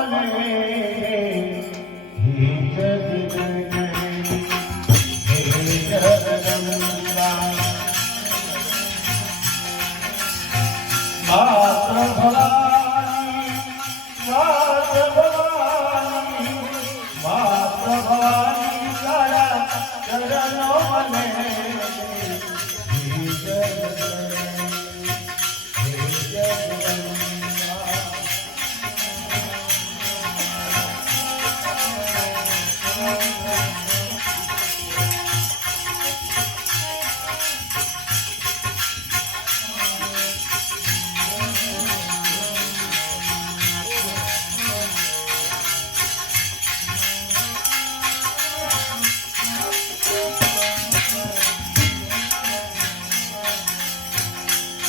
મને હે જગદંબા માત્ર ભવાની માત્ર ભવાની માત્ર ભવાની તારા ચરણો મને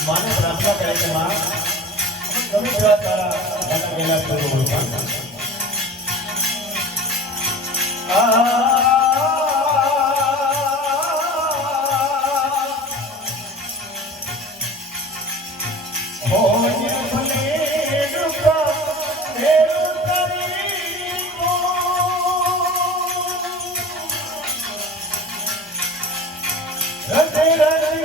माने प्रार्थना करे के मां તમે જરા તારા ગાતા ગેલા કરો બોલવા હોય ભલે રૂપા તેરો કરી કો રતે રતે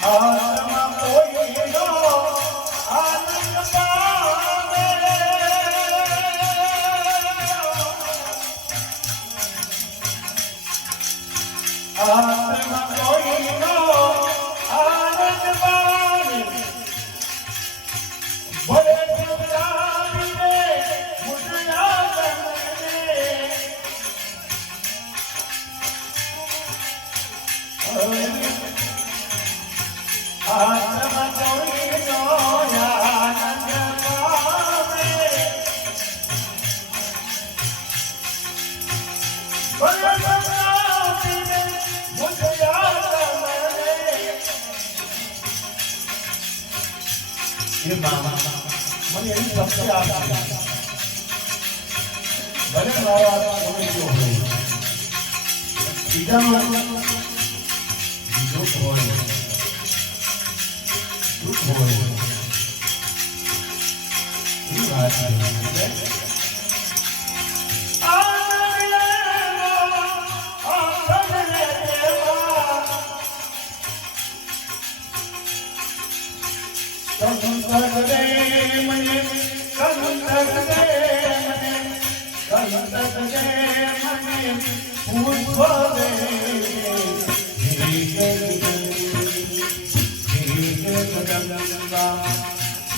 आत्मा कोई नो आनंद पावे आत्मा कोई नो आनंद पावे बोले जुगरानी रे मुझला करने आत्मा कोई नो आनंद पावे बोले जुगरानी रे मुझला करने ये मामा મને એવી શક્તિ આપી ભલે મારા તમે જો હોય બીજાનો બીજો હોય દુઃખ હોય એ વાત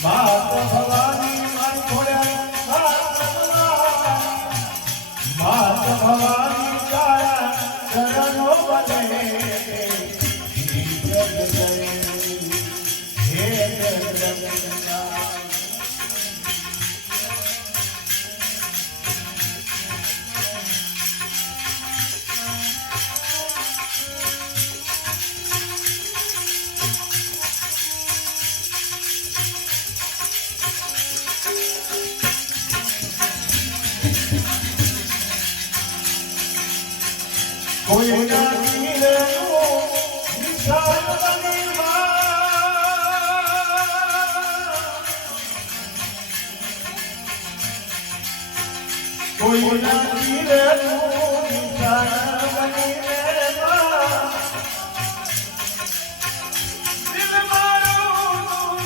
माता भवानी माता भवानी तारा चरणों बने हे जगदम्बा કોઈના જીવનું નિશાન બની કોઈના જીવનું નિશાન બની દિલ મારું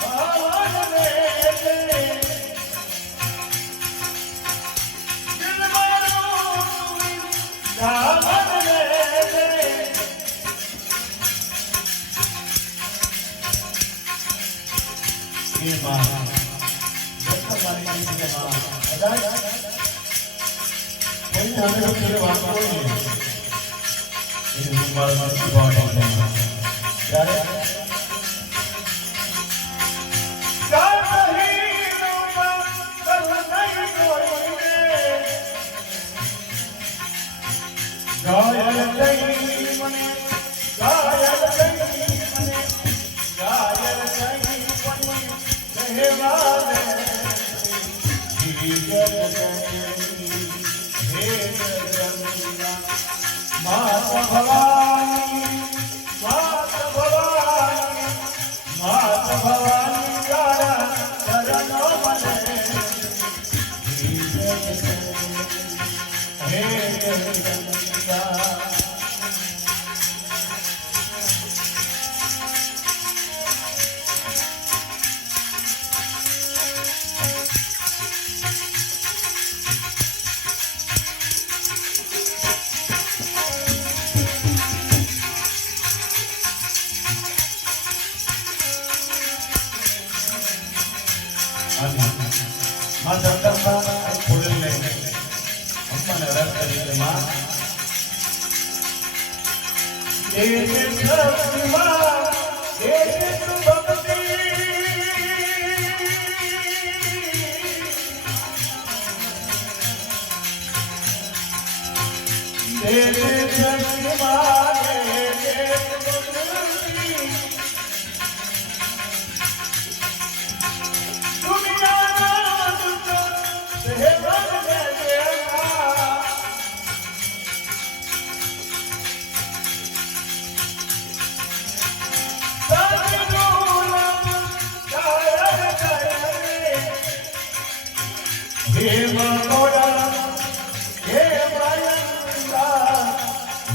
ભાવન રે દિલ મારું ભાવન રે એ માં જગતમાની ની માં અદાય કોઈ નામે તેરે વાતો નહીં એ મારા મારી વાત છે ત્યારે ગાયલ થઈ મને ગાયલ થઈ મને ગાયલ થઈ મને રહેવાને હે જગન્ના માતા ભવાની માતા ભવાની માતા ભવાની ગાયા ચરણો મને હે જગન્ના માં જગદંબા ખોલેલે અમ્માને રસ કરી માં એ સત્યમાં એ ભક્તિ એ સત્યમાં હે મકોડા હે માયંદા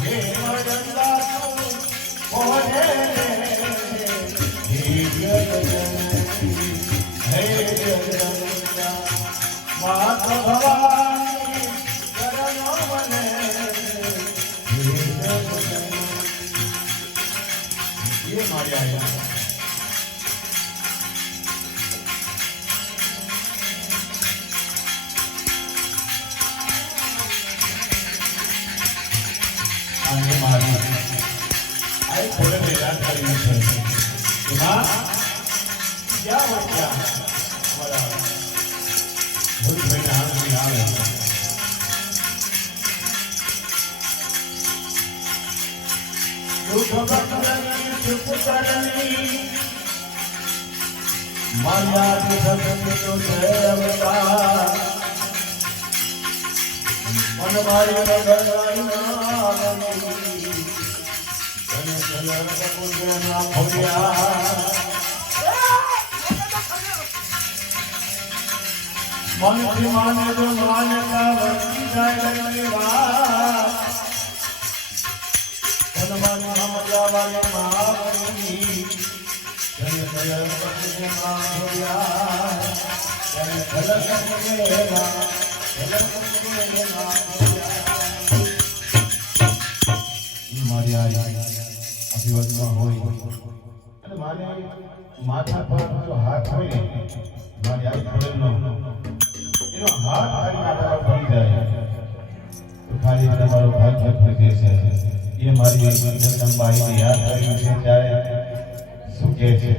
હે મડંદા કોને હે જગન્ના માત ભવાની ચરણો મને હે જગન્ના ये मारी आया आगे मारी आई थोड़े में याद करेंगे कि माँ क्या हो क्या हमारा भूल भाई नाम भी आ गया दुख भक्तनी सुख करनी माया के तो देवता मन मारी भगवान नामनी तने चलन पुण्य ना भोया मन की माने जो मान्यता वर्ती जाए लगनेवा मन हम जावाले महावनी तने चलन पुण्य ना भोया तने चलन पुण्य ना मारी अभिवदમાં હોય અને મારે માથા પર જો હાથ હોય મારી આ ખોલેલો એનો હાથ આરી માથા પર પડી જાય તો ખાલી તમારો ભાગ્ય ખુલે છે એ મારી જગદંબાઈને યાદ કરી છે ત્યારે શું કહે છે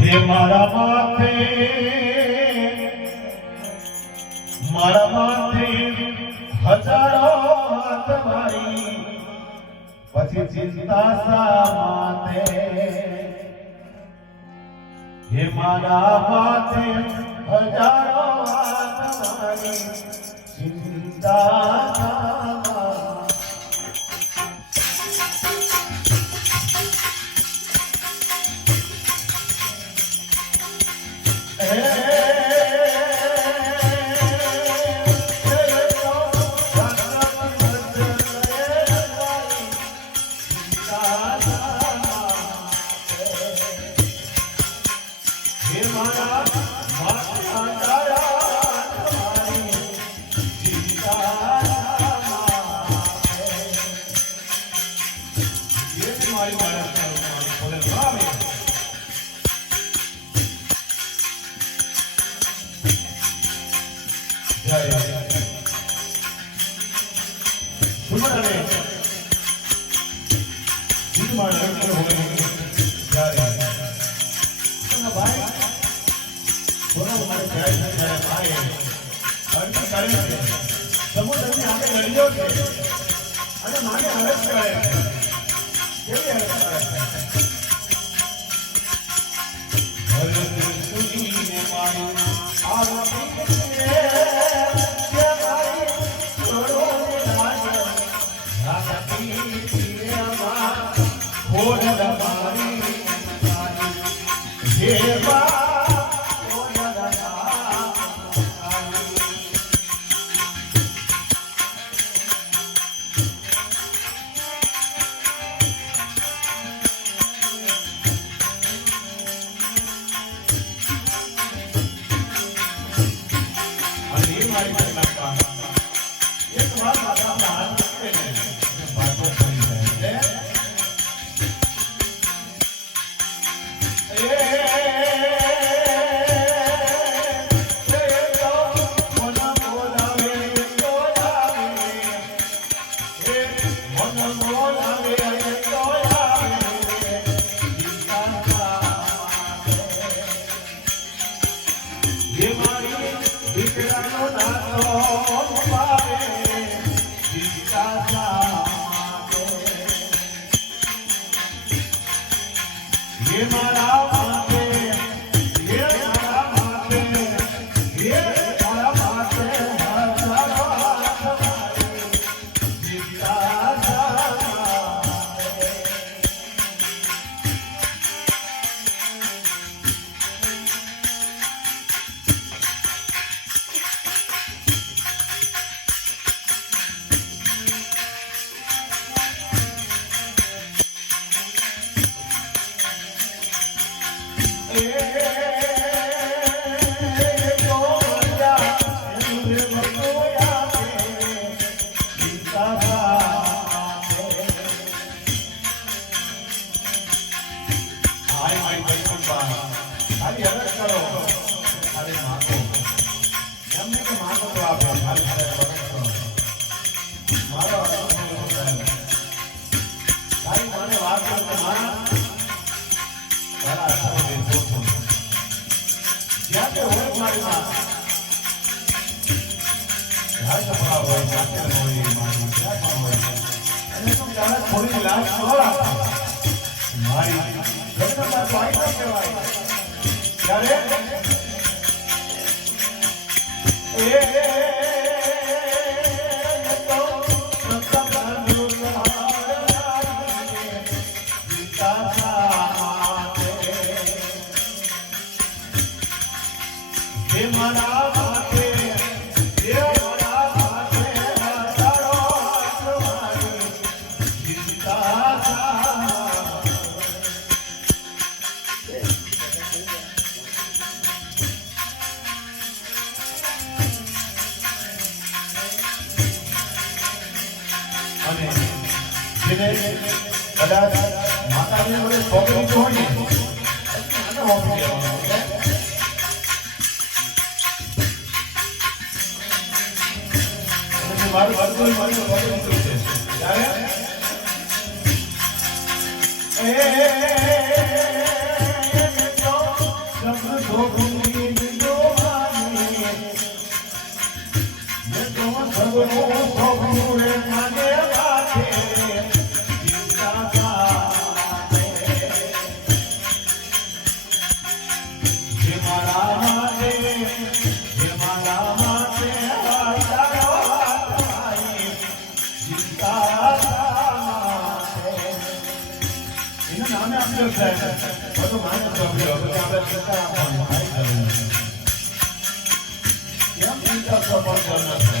હે મારા માથે હજારો હાથ મારી પછી ચિંતા શા માથે હે મારા માથે હજારો હાથ મારી સમુદ્રની આગળ લડ્યો છે અને માને હરસ કરે કેવી હરસ કરે હરસુની મારું આરતી રે કે મારી છોડો રાજ રાતી પિયામાં ખોડ મારી દેવા નામે આપ્યો સાહેબ બધું માને જોગ્યો કે આપણે ચિંતા આપવાની થાય કરે કેમ ચિંતા સફળ કરના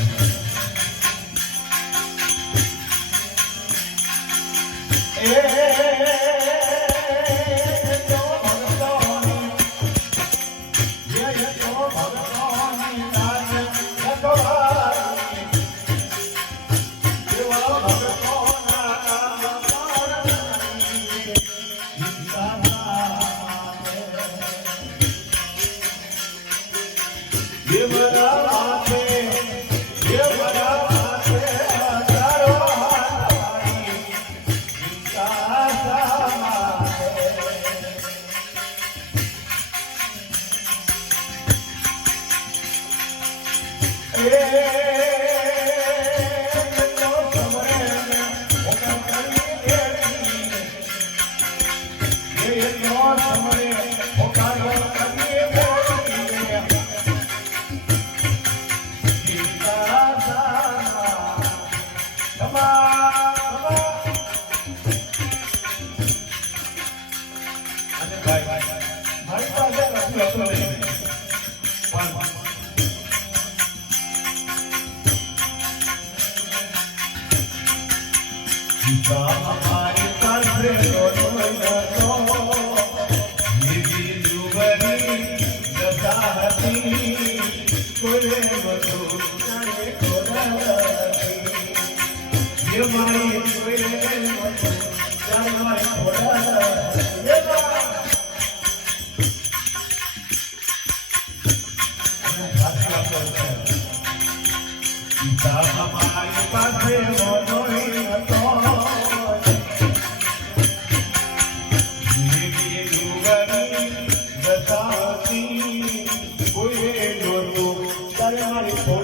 हमारे पास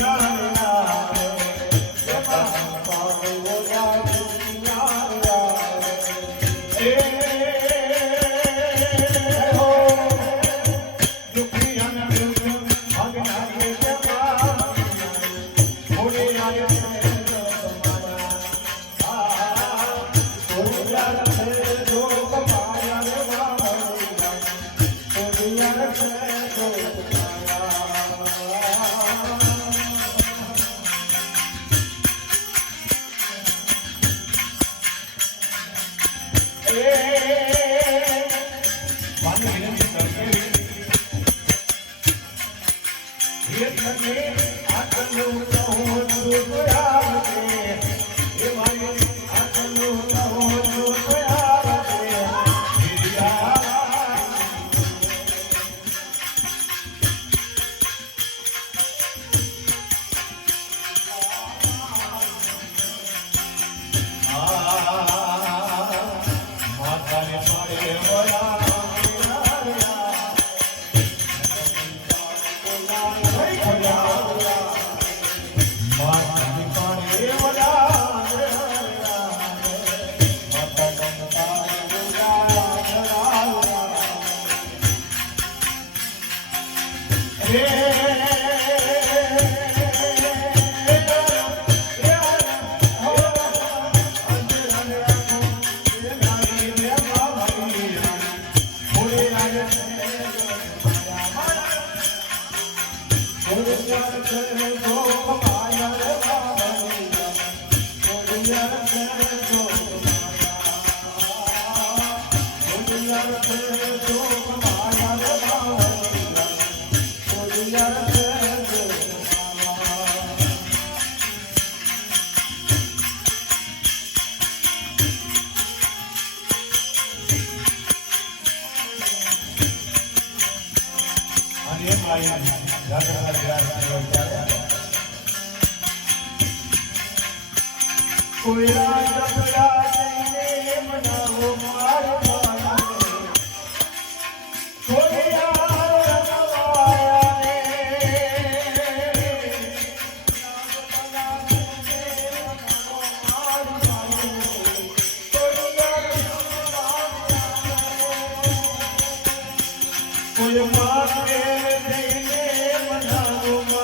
Bye. કોઈ રાજા જઈને મનાવો મારા કોઈ મારે જઈને મનાવો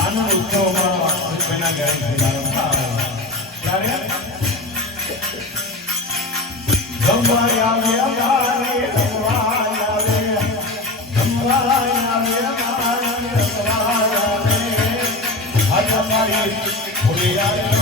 આનંદ ઉત્સવમાં ઘરે ત્યારે ગમવાય આવે અમારે ગમવાય આવે ગમવાય આવે અમારે ગમવાય આવે આજ અમારી ભૂલી આવે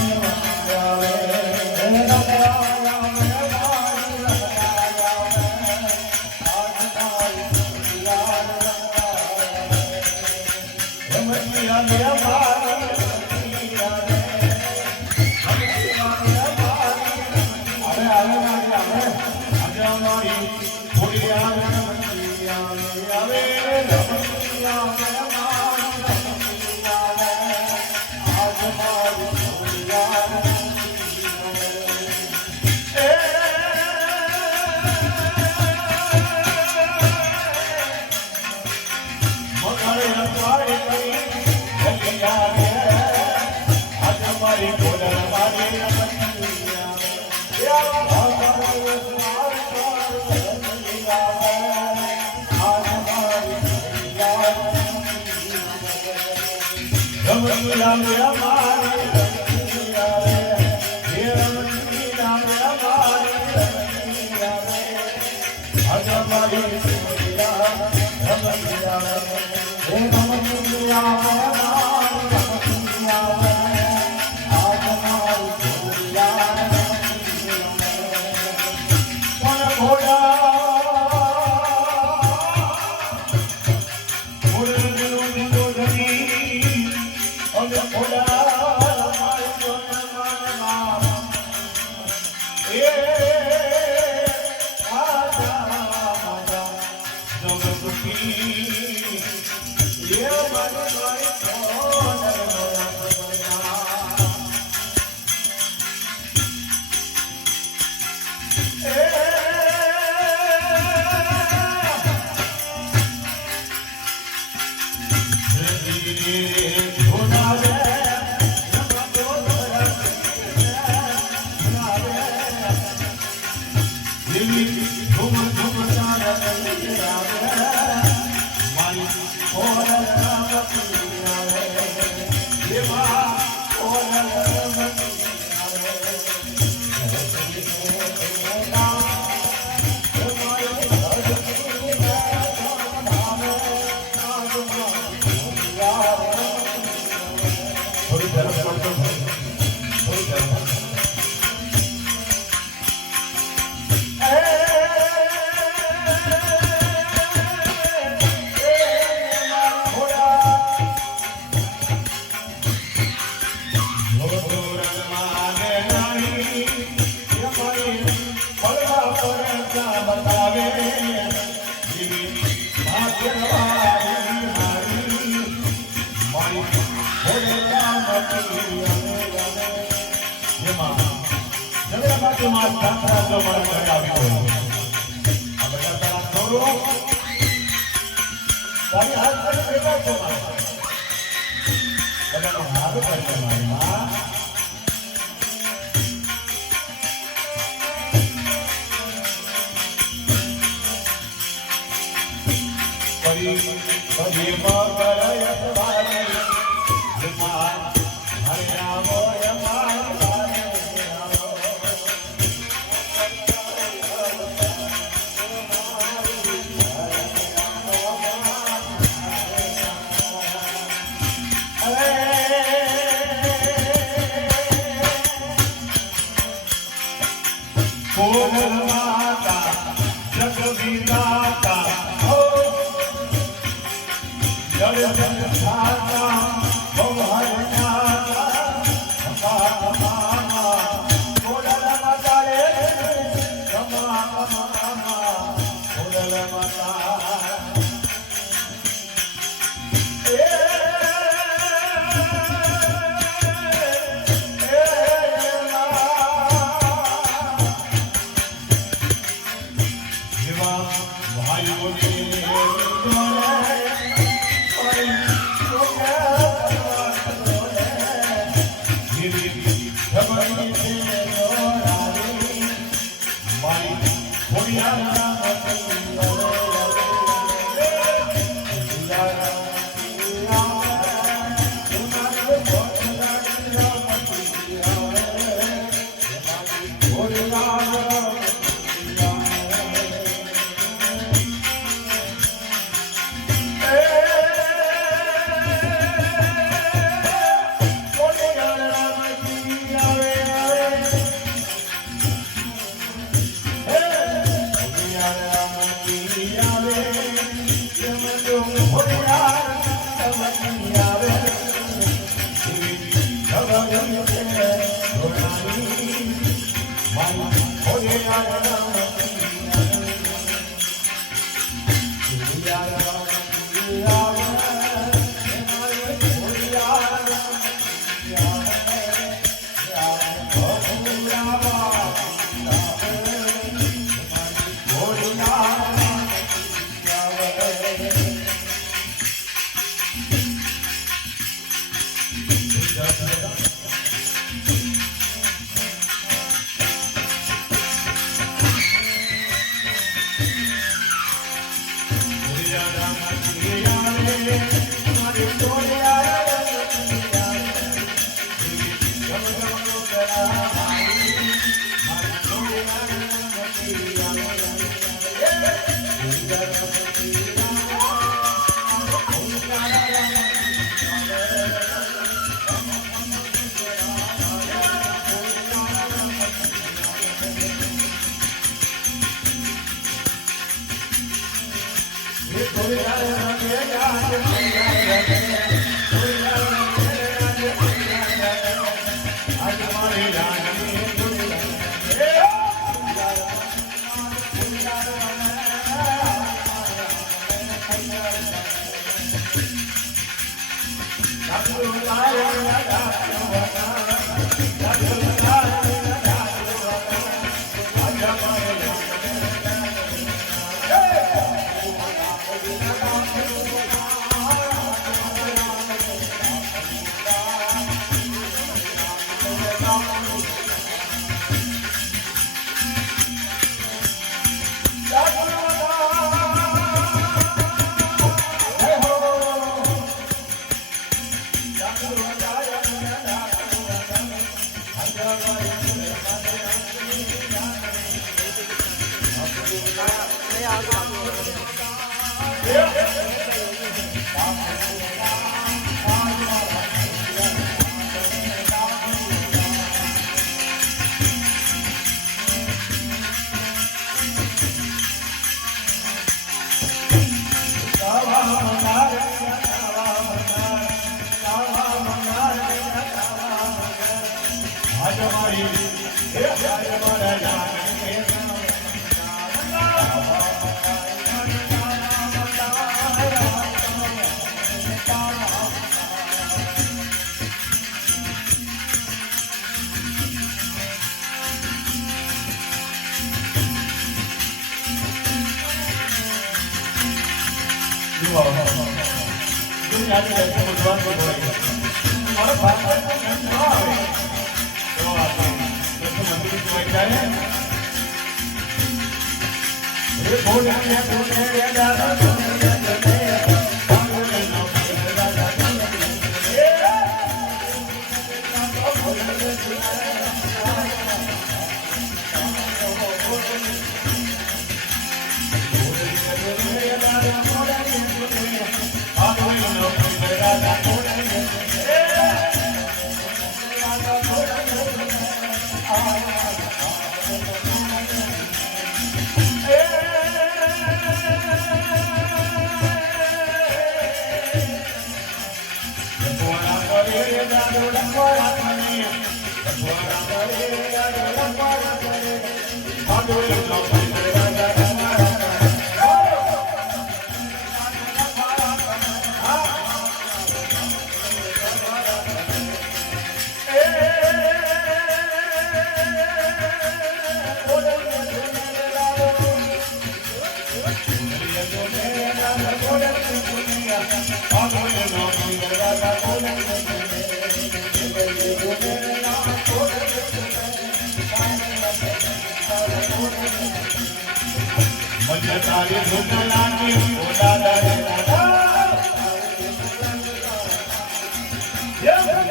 તારી ધૂન લાગી ઓલા દાડે દાદા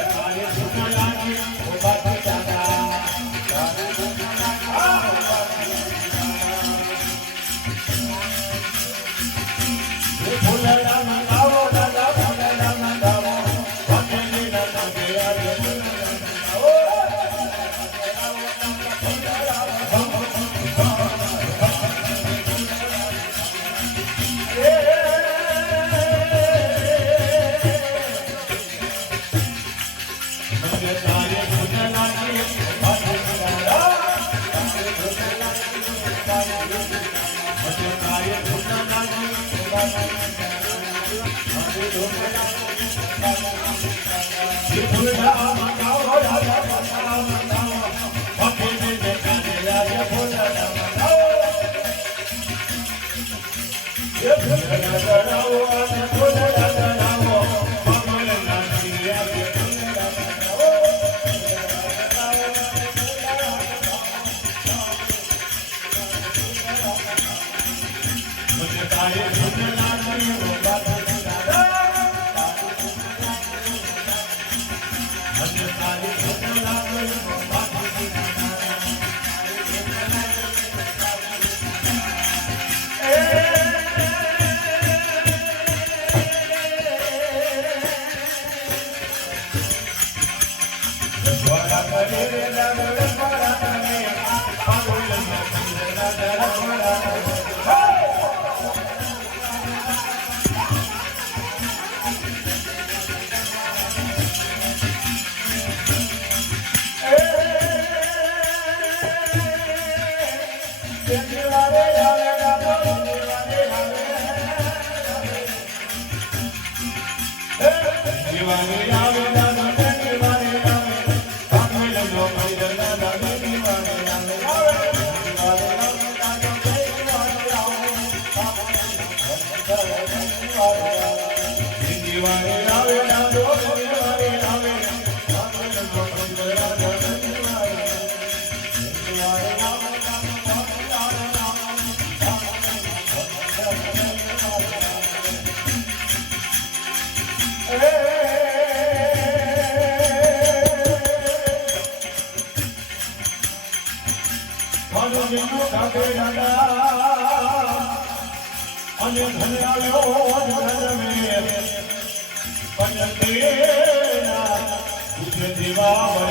તારી ધૂન લાગી ઓ બાપા દાદા તારી ધૂન લાગી ભૂલડા મંગાવો દાદા ભૂલડા મંગાવો ભગની દાદા ગયા Bye.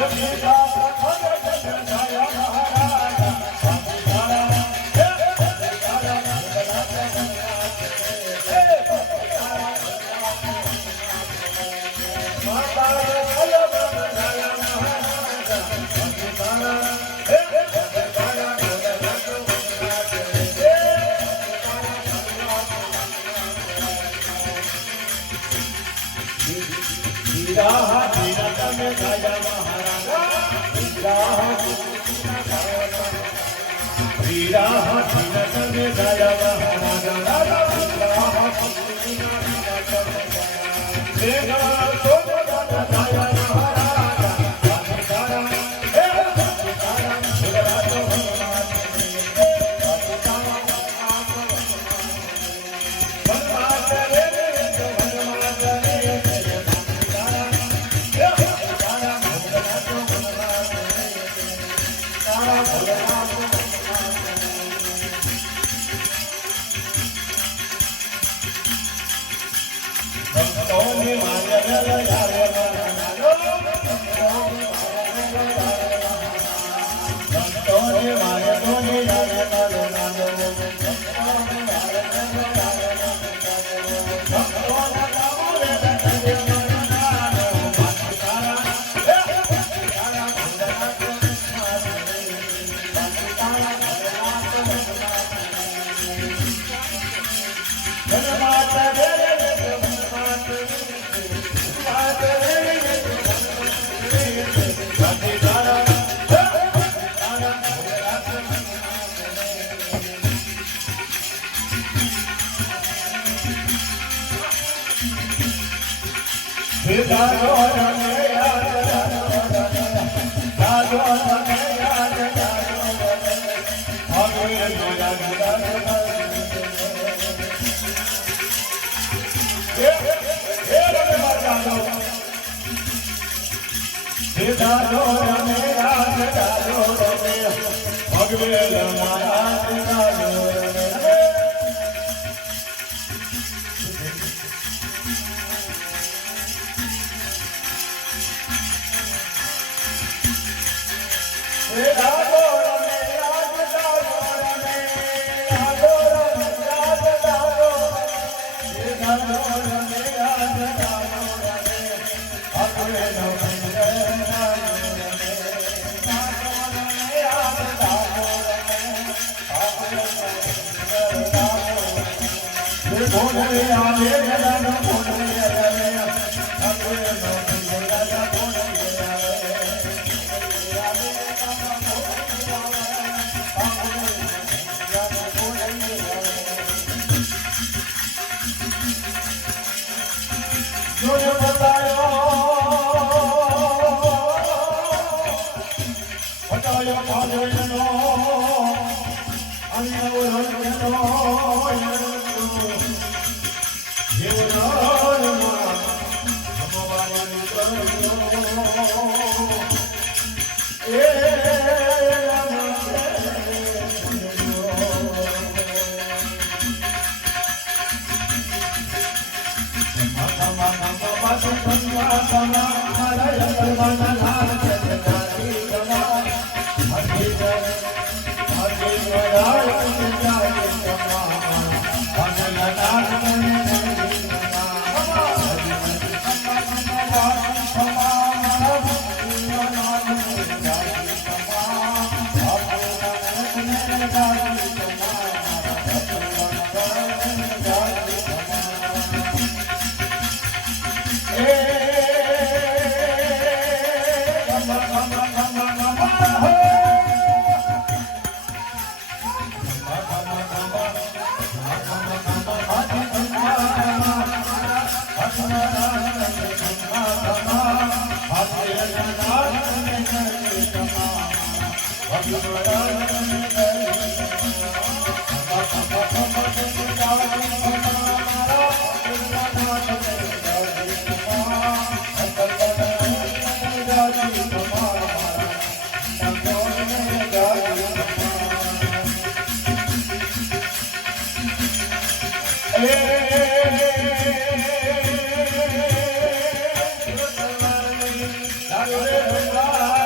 Hare Rama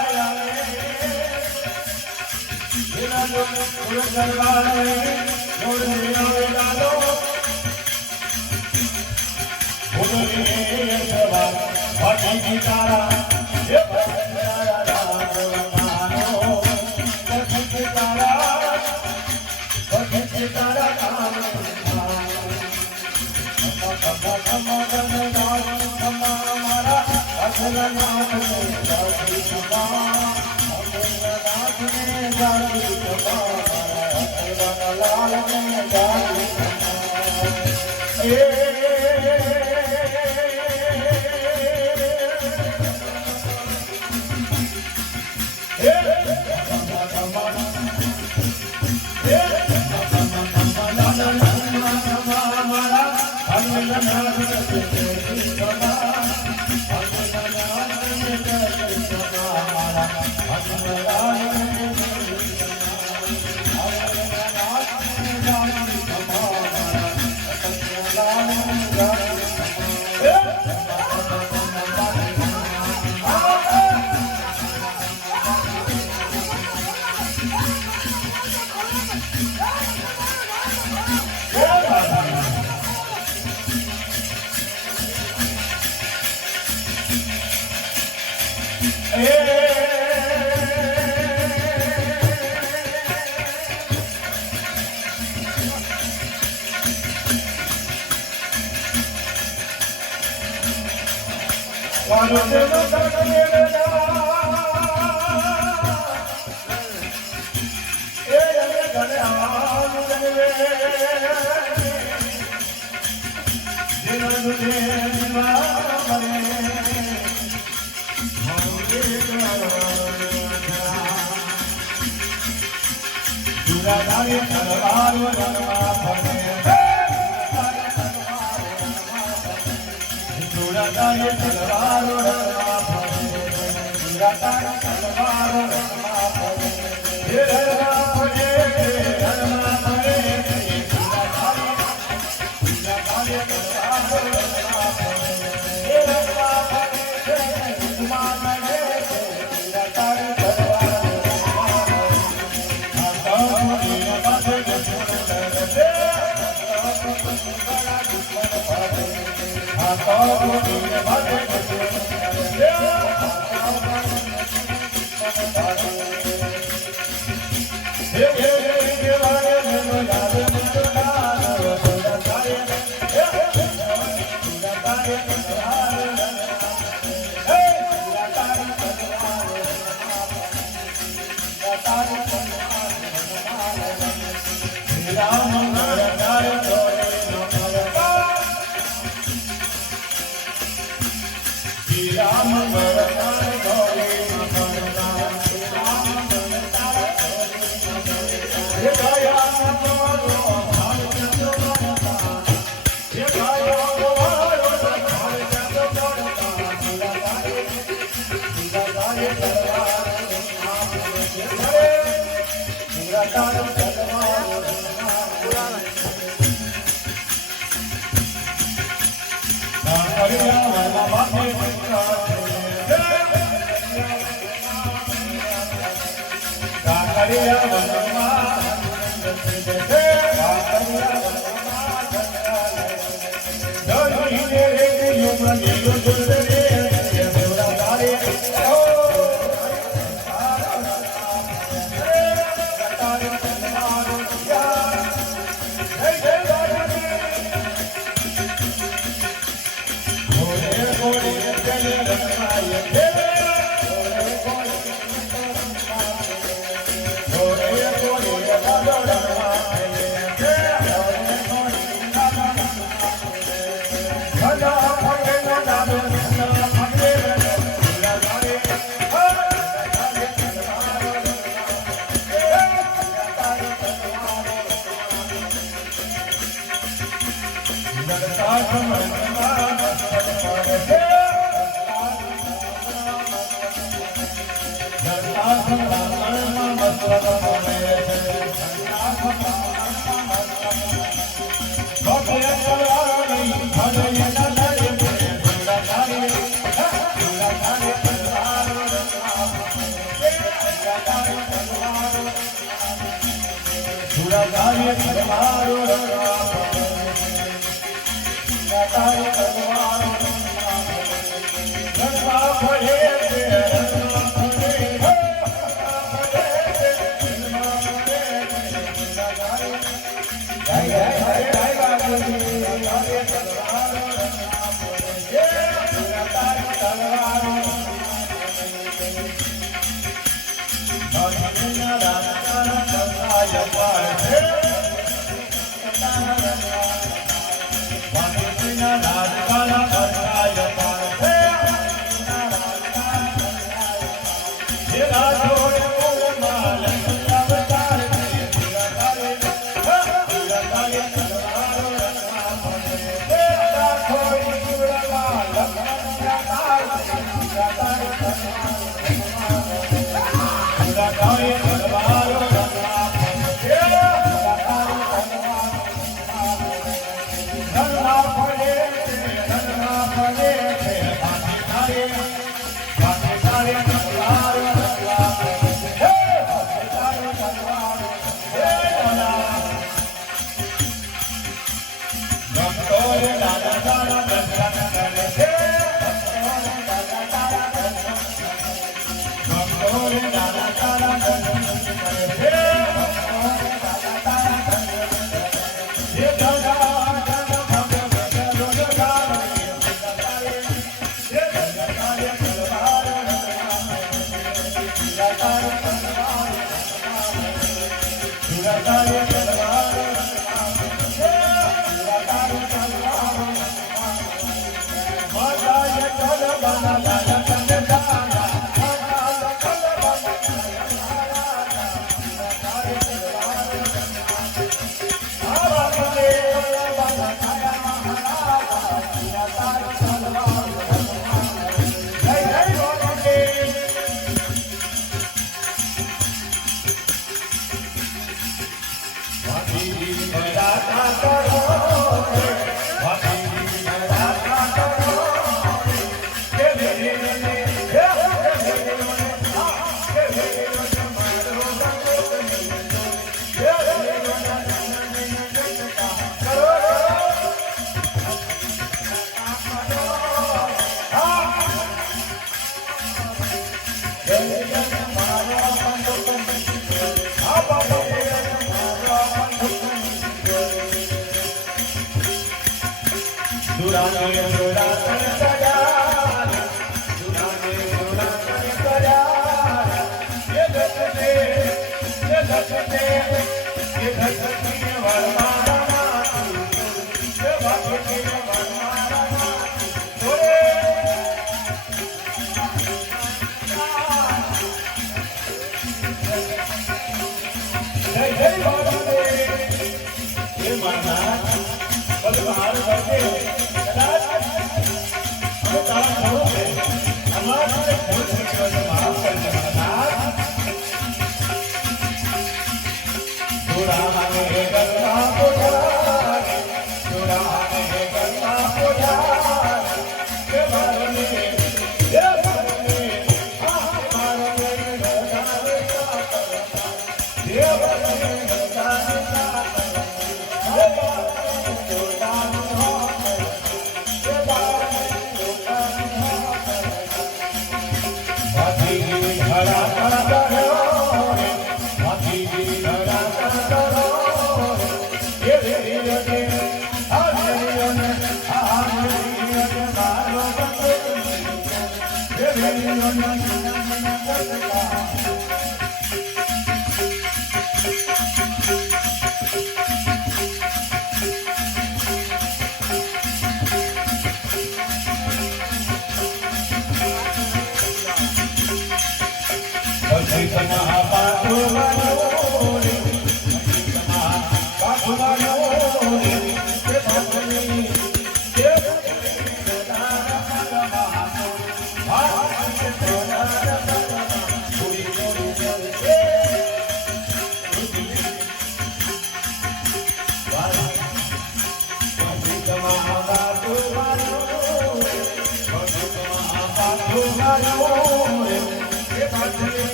Hare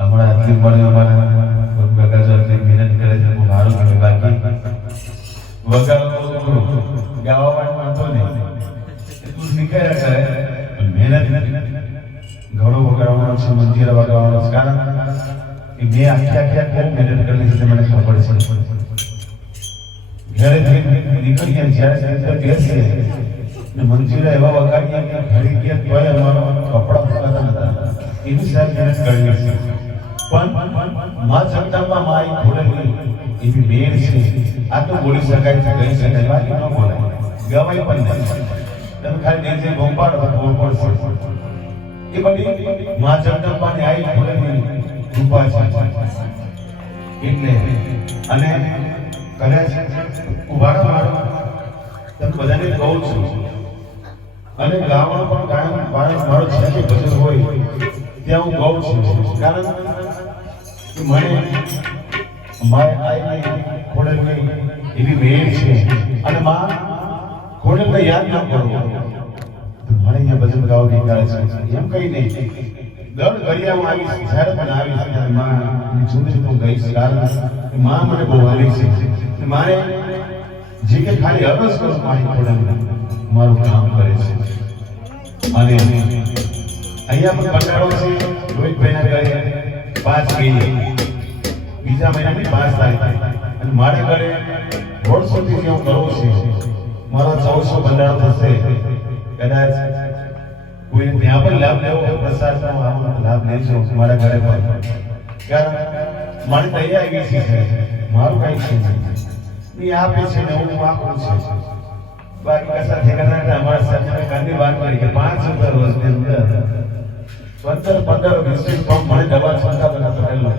हमारा आखिर बड़े हमारे वगैरह जो अपनी मेहनत करे थे वो मारो के बाकी वगैरह गाँव में मानतो नहीं तू निकल रहा है मेहनत घरों वगैरह से मंदिर वगैरह कारण कि मैं आखिया मेहनत करने से मैंने खबर पड़ी घरे थे निकल गया જ્યારે અંદર બેસે ને મંજીરા એવા વગાડ્યા કે ઘડી ગયા તોય અમારો કપડા ફૂટતા નતા એની સાહેબ મહેનત કરી છે પણ માં જગદંબા માઈ ખોડેલી એવી મેર છે આ તો બોલી શકાય છે ગઈ શકાય બાકી ન બોલાય ગવાય પણ નહીં તમે ખાલી દેજે ગોપાળ બોલ પડશે એ બધી માં જગદંબાની આઈ ખોડેલી કૃપા છે એટલે અને કદાચ ઉભાડા મારો તમે બધાને કહું છું અને ગામમાં પણ કાયમ મારો છે કે ભજન હોય ત્યાં હું ગાઉં છું કારણ કે મને માય આઈ ખોડલ એવી મેળ છે અને માં ખોડલ યાદ ન કરો મને અહીંયા ભજન ગાવું નીકળે છે એમ કઈ નહીં દર ઘડિયા હું આવીશ જ્યારે પણ આવીશ માં જુદું જુદું ગઈશ કારણ માં મને બહુ હાલી છે મારે જે કે ખાલી અરસ કરું મારી ખોડલ મારું કામ કરે છે અને અહીંયા પણ બંધારો છે રોહિતભાઈના ઘરે 5 મહિને બીજા મહિનાની 5 તારીખ અને મારે ઘરે 150 થી હું કરું છું મારો 1400 બંધારો થશે કદાચ કોઈ ત્યાં પણ લાભ લેવો પ્રસાદનો લાભ લેજો મારા ઘરે પણ કારણ મારી તૈયારી એવી છે મારું કઈ છે નહીં આપે છે ને હું આપું છું બાકી કસા ઠેકાના અમારા સાહેબ કાંદી વાત કરી કે 5 વર્ષની અંદર 15 20 ફોર્મ મને દવા છંટા બનાવતો રહેલો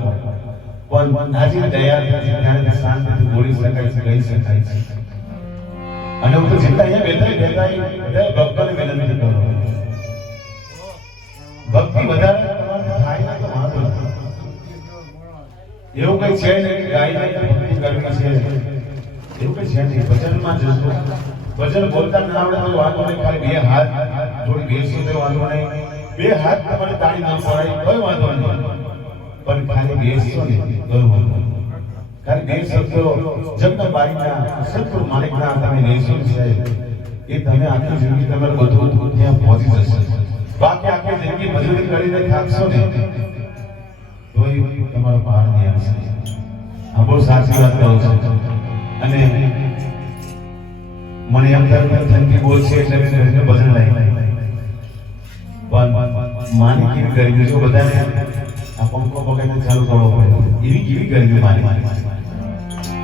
પણ આજે તૈયાર નથી ત્યારે શાંતિથી બોલી શકાય છે કહી શકાય છે અને હું તો જેટલા અહીંયા બેઠા ભક્તોને વિનંતી કરું ભક્તિ વધારે તમારે થાય તો વાંધો એવું કઈ છે નહીં કે ગાયને ભક્તિ કરવી છે એવું કઈ છે નહીં ભજનમાં જશો ભજન બોલતા ના આવડે તો વાંધો નહીં ખાલી બે હાથ થોડી બેસી તો વાંધો નહીં બે હાથ તમારે તાળી ના પડાય કોઈ વાંધો નહીં પણ ખાલી બેસશો ને તો વાંધો ખાલી બે શબ્દો જગદંબાઈના સત્પુર માલિકના તમે રહેશો છે એ તમે આખી જિંદગી તમારે બધું ત્યાં પહોંચી જશે. બાકી આખી જિંદગી મજૂરી કરીને થાકશો ને તો એ તમારો બહાર નહીં આવશે. આ બહુ સાચી વાત કહું છું. અને મને એમ થાય થનકી બોલ છે એટલે મેં ઘરને ભજન લાવી પણ માની કેવી ગરમી જો બધાને આ પંખો પકડીને ચાલુ કરવો પડે એવી કેવી ગરમી માની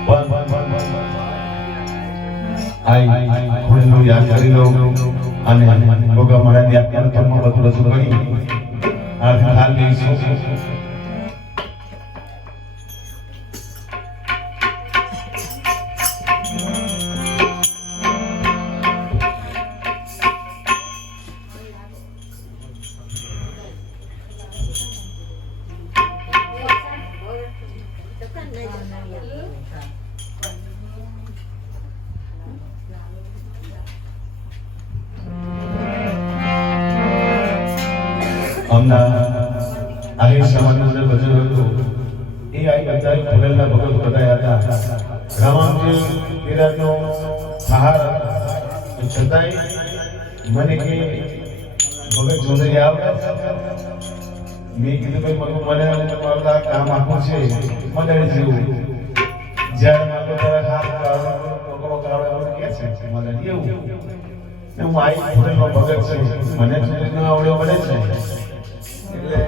પણ યાદ કરી લો અને ભોગા મહારાજની આજ્ઞાનું ધર્મ બધું રજૂ કરી હાલ લઈશું. આહિર સમાજની અંદર ભજન હતું એ આ બધા ખોલેલા ભગત બતાયા હતા. રામાજી પીરાજનો સહાર છતાંય મને કે ભગત જોડે આવતા મેં કીધું ભાઈ મને તમારું કામ આખું છે મંડળી જેવું જ્યારે મારે તારા હાથ પકડો કરાવડે કે છે મંડળી એવું હું આઈ ખોલેલો ભગત છે મને જોડે ન આવડ્યો પડે છે એટલે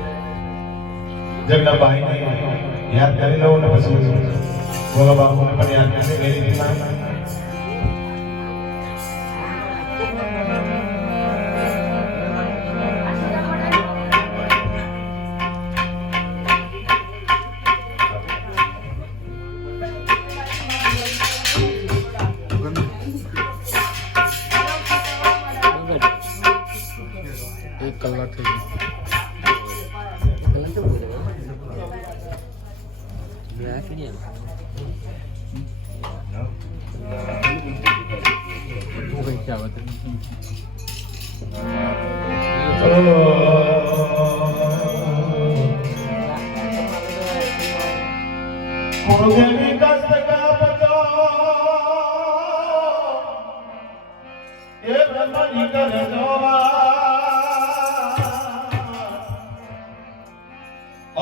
જગદંબાઈને યાદ કરી લો ને પછી બોલો બાપુને પણ યાદ કરી કઈ રીતના એક કલાક થઈ ગઈ.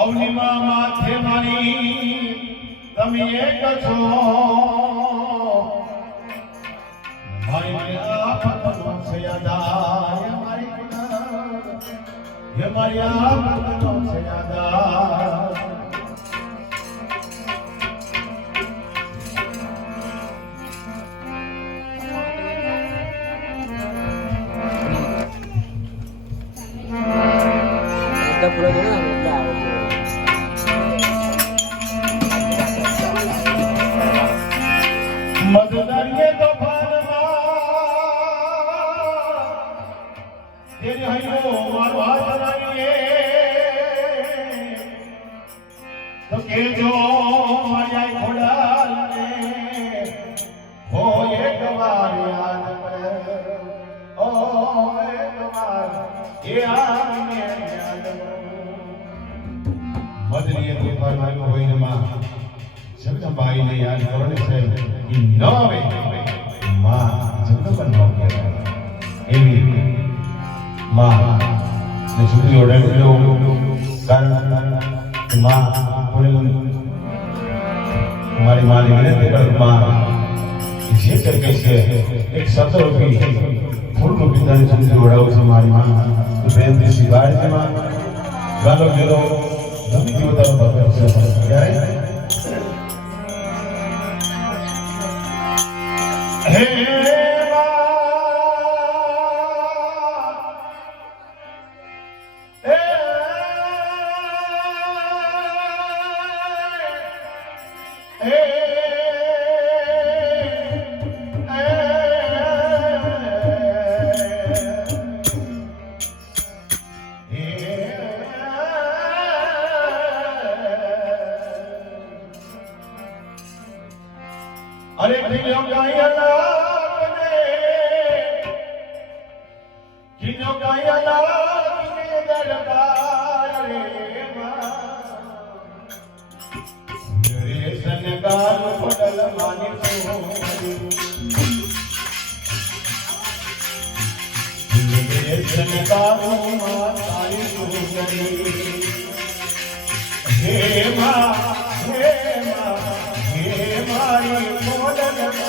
અવનીમાં માથે મારી તમે એક છો મારી આપતનો છે યાદા મારી આપતનો છે યાદા મધुदरिये तूफान तेरे हयो मारवा बनाइए तो के जो माया खोड़ा ने हो एक बार याद करे ओ एक बार याद मधुदरिये तूफान आयो होई न मां જગદંબાઈને યાદ કરો ને સાહેબ એ ન આવે માં જગદંબા ન કહેવાય એવી માં ને છૂટી ઓળખ લો કારણ માં મારી માની વિનંતી કર માં જે તરીકે છે એક સતરૂપી ફૂલનું પિતાની છૂટી ઓળાવું છે મારી માં પ્રેમથી શિવાય છે માં ગાલો ગેલો ગમી દેવતાનો ભગત છે ક્યારે हे अरे किलो गाया लाने किलो गाया लाने दरबार रे मां रे सनका જનતાનું માં તારી સુંદરી હે મારી મોડલમાં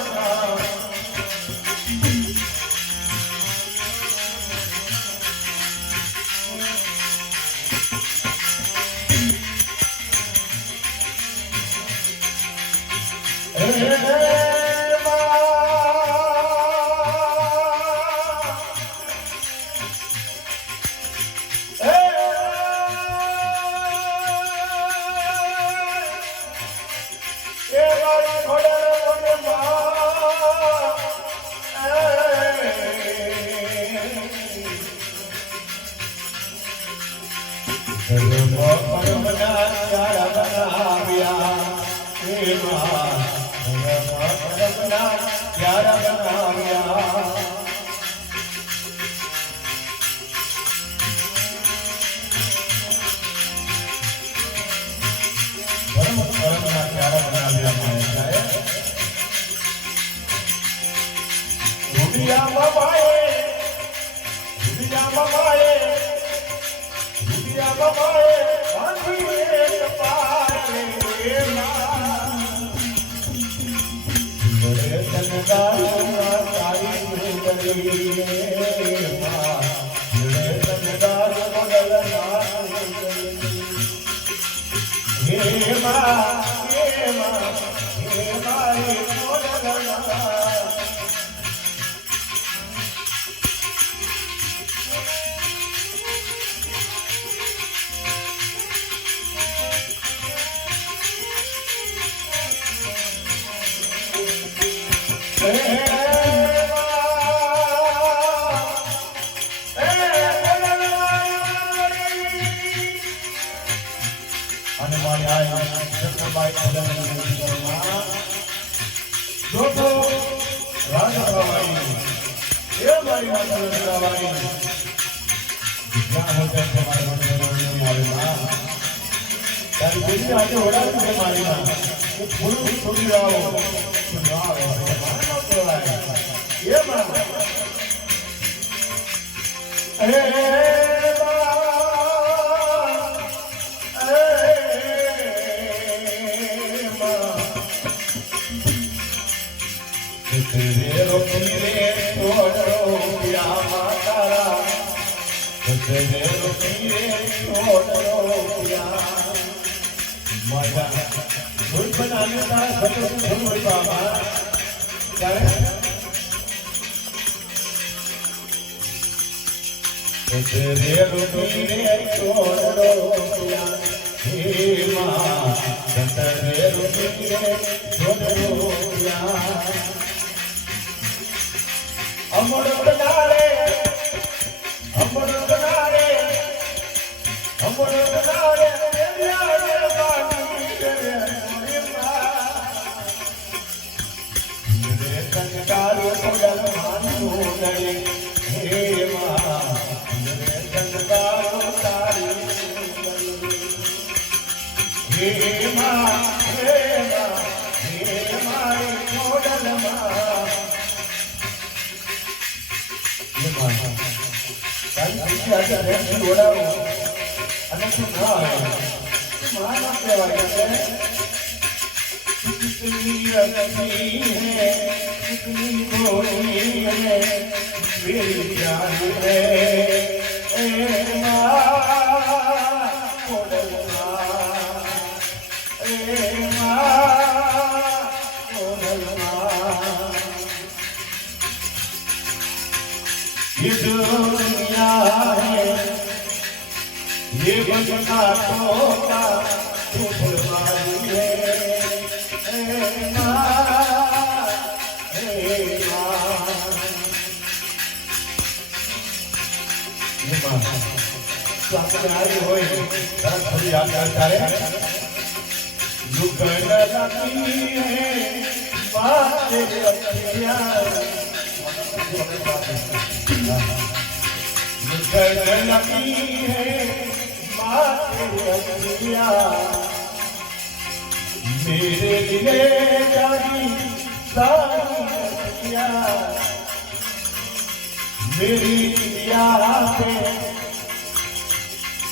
मेरी दुनिया पे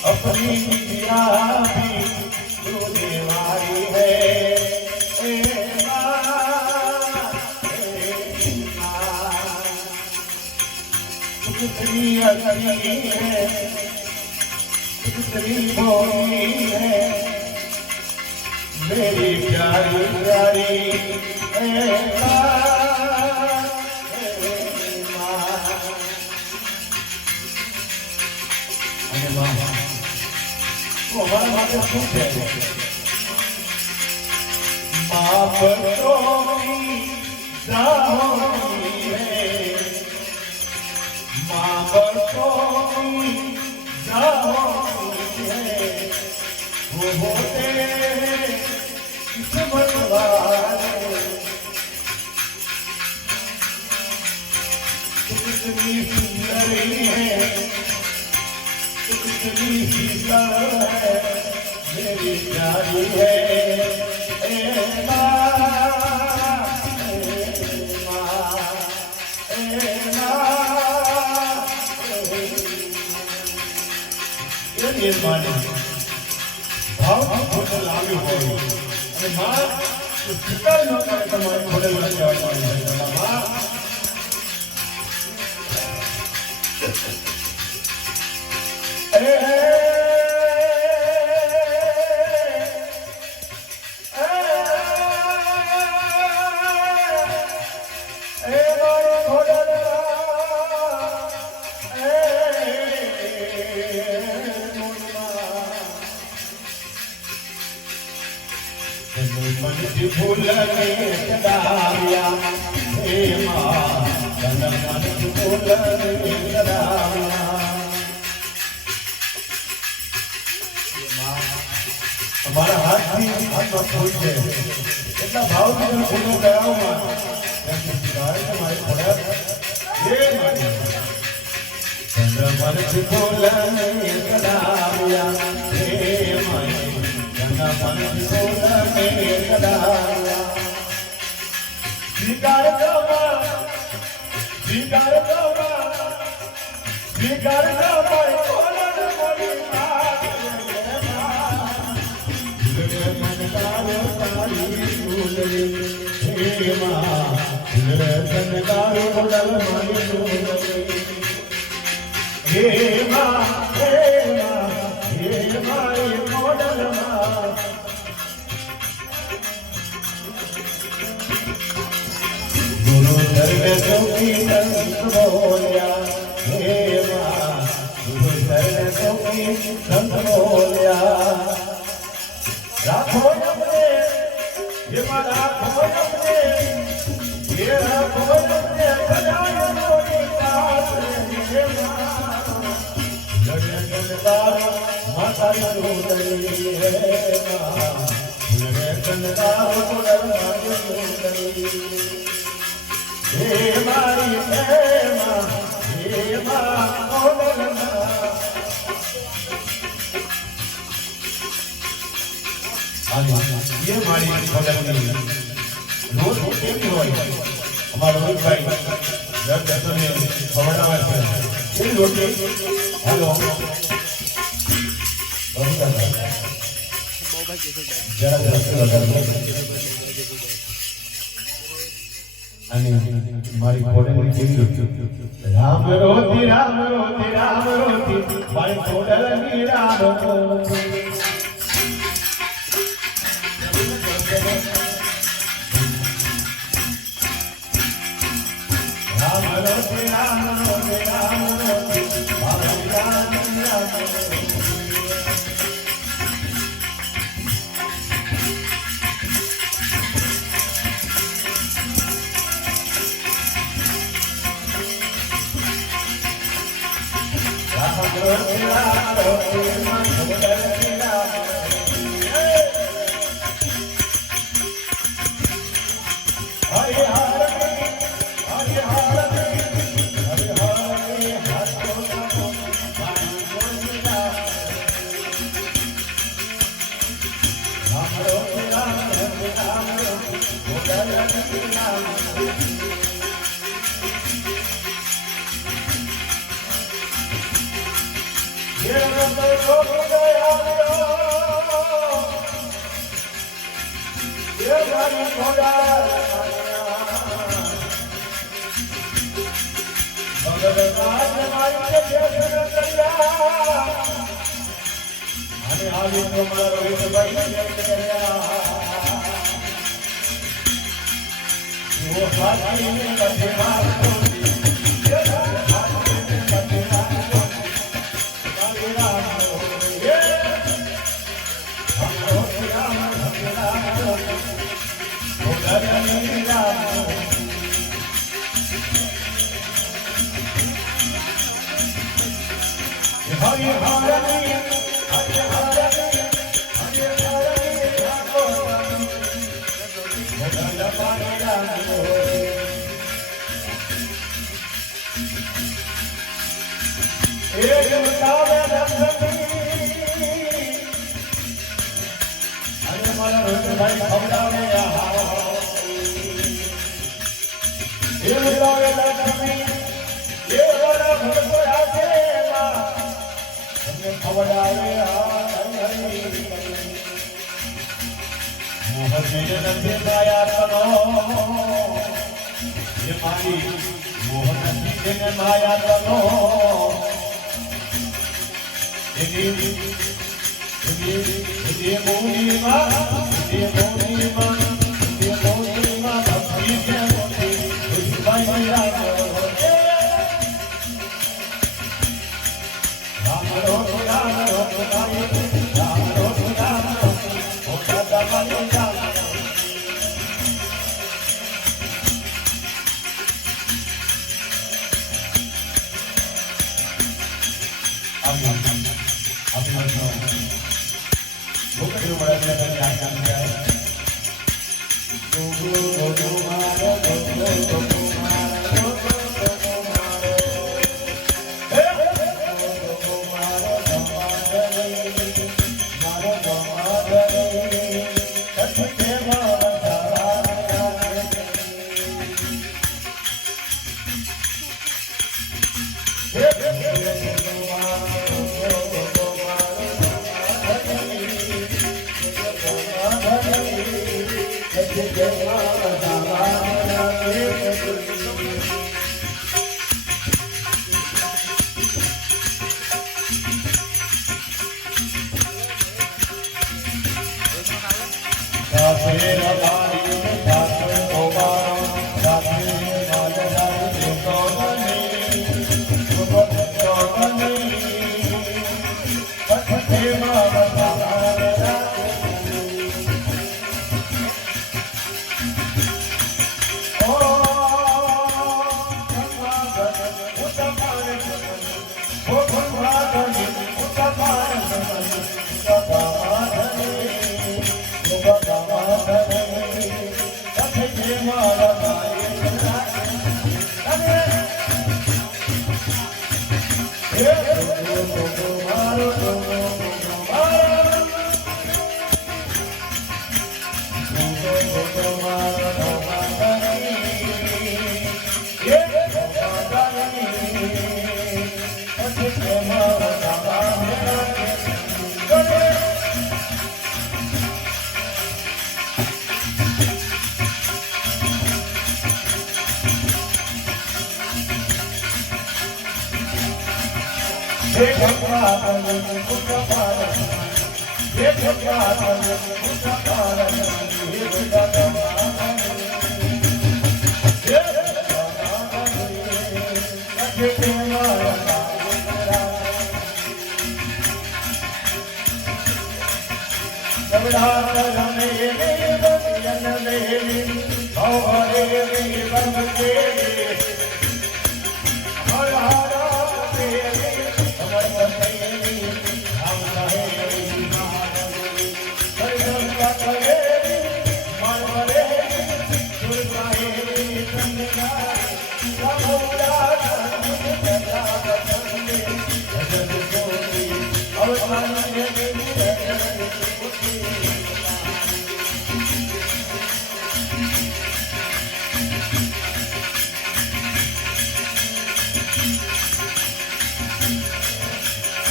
अपनी दुनिया भी तूने मारी है ए माँ, तू कितनी अच्छी है, तू कितनी भोली है मेरी प्यारी प्यारी ए माँ। वो हमारे माथे सुख है माँ बच्चों की जाहोगी है, माँ बच्चों की जाहोगी है, वो होते किस्मत वाले। तू कितनी सुंदरी है, कितनी शीतल है मेरी प्यारी है ए माँ, ए माँ, ए माँ, ये निर्माण भाव की फोटो लावी होगी અને માં शीतल न करे તમારી ફોટો લાવી આવવાની છે માँ। फूलने कदारिया हे माँ मन फूलने कदारिया हमारा हाथ भी हाथ में फूल है इतना भाव भी जब फूलों गया हुआ हमारे थोड़ा ये मन फूलने कदारिया हे माँ मन फूलने कदारिया स्वीकार करो स्वीकार करो स्वीकार करो मन कारो तारी फूले हे माँ रतन कारो डल मारी फूले हे माँ हे माँ हे माँ ये मोडल माँ गुरु धर्म चौकी संत बोलिया हे माँ गुरु धर्म चौकी संत बोलिया राखो अपने ये माँ राखो अपने ये राखो अपने खजाने मोटी पास हे माँ लड़नदार माता सुंदरी है माँ लड़नदार सुंदरी हे मारी हे माँ ये मारी फलनी रोज केवी હોય અમારો રોજભાઈ દર દસને ખવડાવે છે એ રોટી હેલો જરા અને મારી ખોડલની કેવી રોટી રામ રોતી મારી ખોડલની રામ રોતી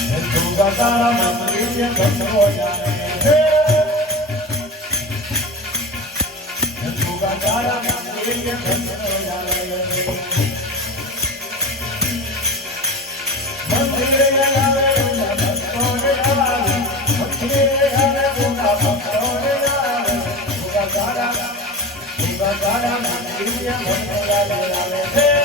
Let's go. તારા મંદિર ઘટો જાણે છે તારા મંદિર ઘટો જાણે મંદિર આવે ભક્તો ને આવે મંદિર આવે ભક્તો ને આવે તારા મંદિર ઘટો જાણે છે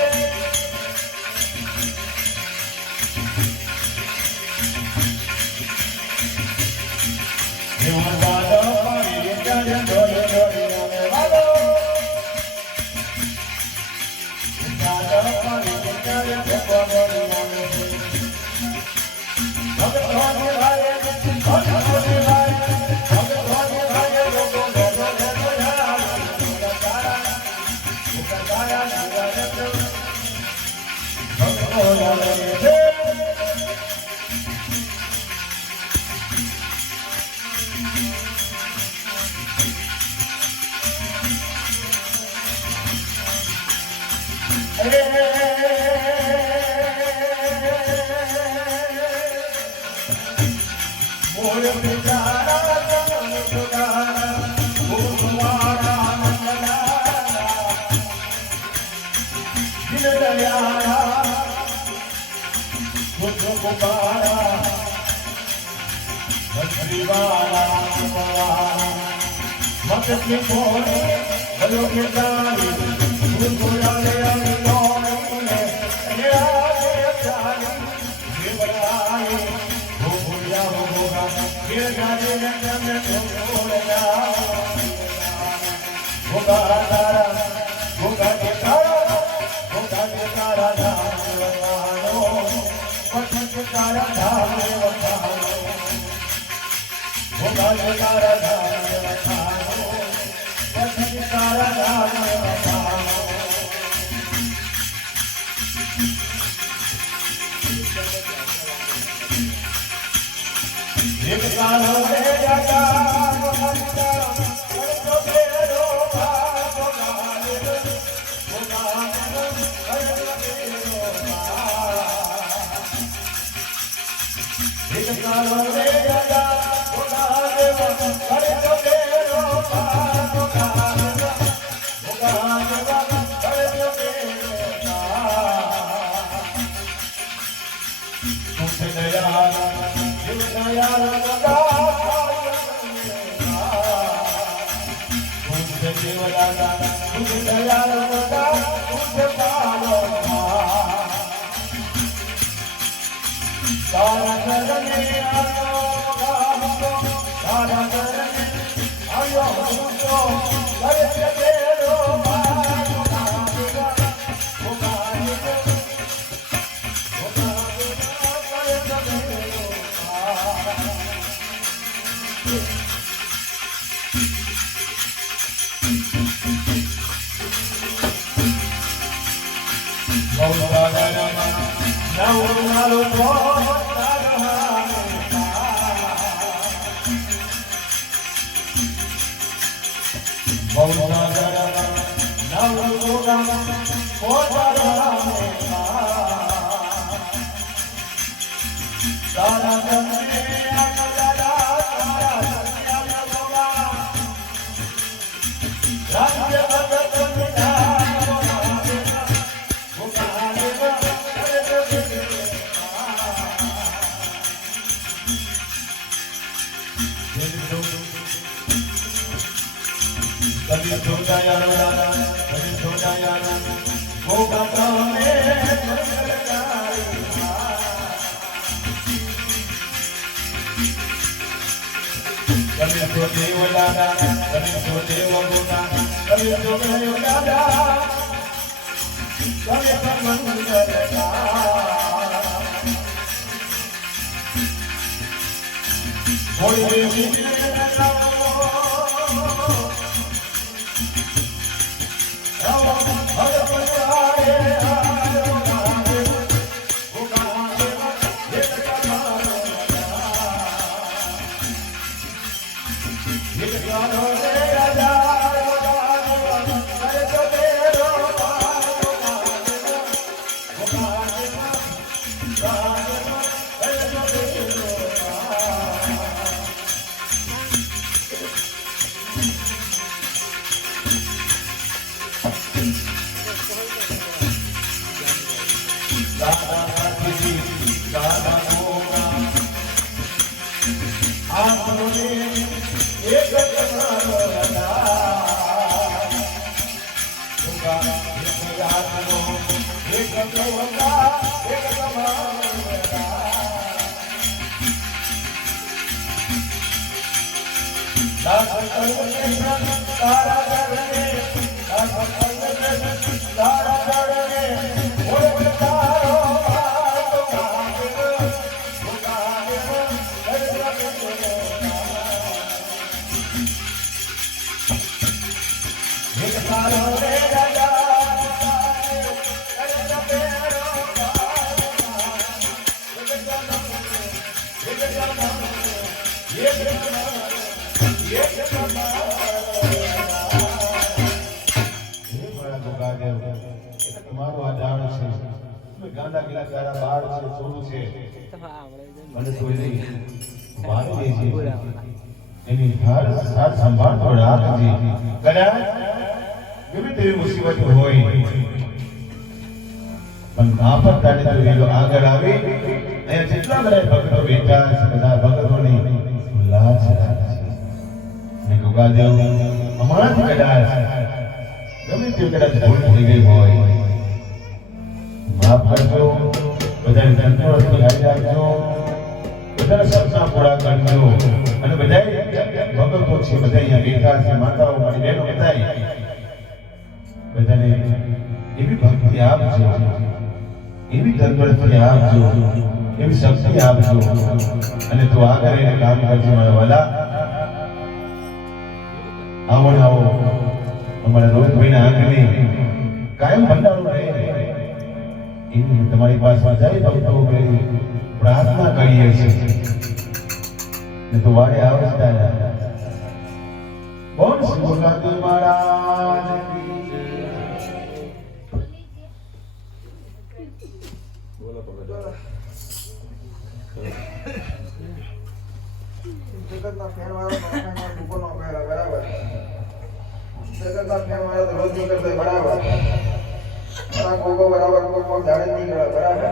એક કમલા એક કમલા તારા ચરણે ઓરે તારો તમારો આ દાડ છે ગાંડા ગિલા તારા બાળ છે છોડું છે મને કોઈ નહીં મારે છે એની ઘર સાથ સંભાળતો રાખજે કદાચ ગમે તેવી મુસીબત હોય પણ આફત કાઢે તો વેલો આગળ આવે અહીંયા જેટલા બધા ભક્તો બેઠા છે બધા ભક્તોની લાજ રાખે ને ગોગાદેવ અમારાથી કદાચ ગમે તેવી કદાચ ભૂલ થઈ ગઈ હોય માફ કરજો બધાને તંદુરસ્તી હારી રાખજો બધાના સપના પૂરા કરજો અને બધા ભગતો છે બધા અહીંયા બેઠા છે માતાઓ મારી બહેનો બધાને એવી ભક્તિ આપજો એવી તંદુરસ્તી આપજો એવી શક્તિ આપજો અને તું આગળ એને કામ કરજો મારા વાલા આવો ને આવો અમારા રોહિતભાઈના આંગણે કાયમ ભંડારો રહે એની તમારી પાસે જાય ભક્તો પ્રાર્થના કરીએ છીએ ને તો વારે આવતા બોલ શ્રી ગોગાદેવ મહારાજ જગતના ફેરવાળો ડૂબો ન પહેલા બરાબર જગતના ફેરવાળો તો રોજ નીકળતો બરાબર આ ગોગો બરાબર કોઈ જાડે નીકળે બરાબર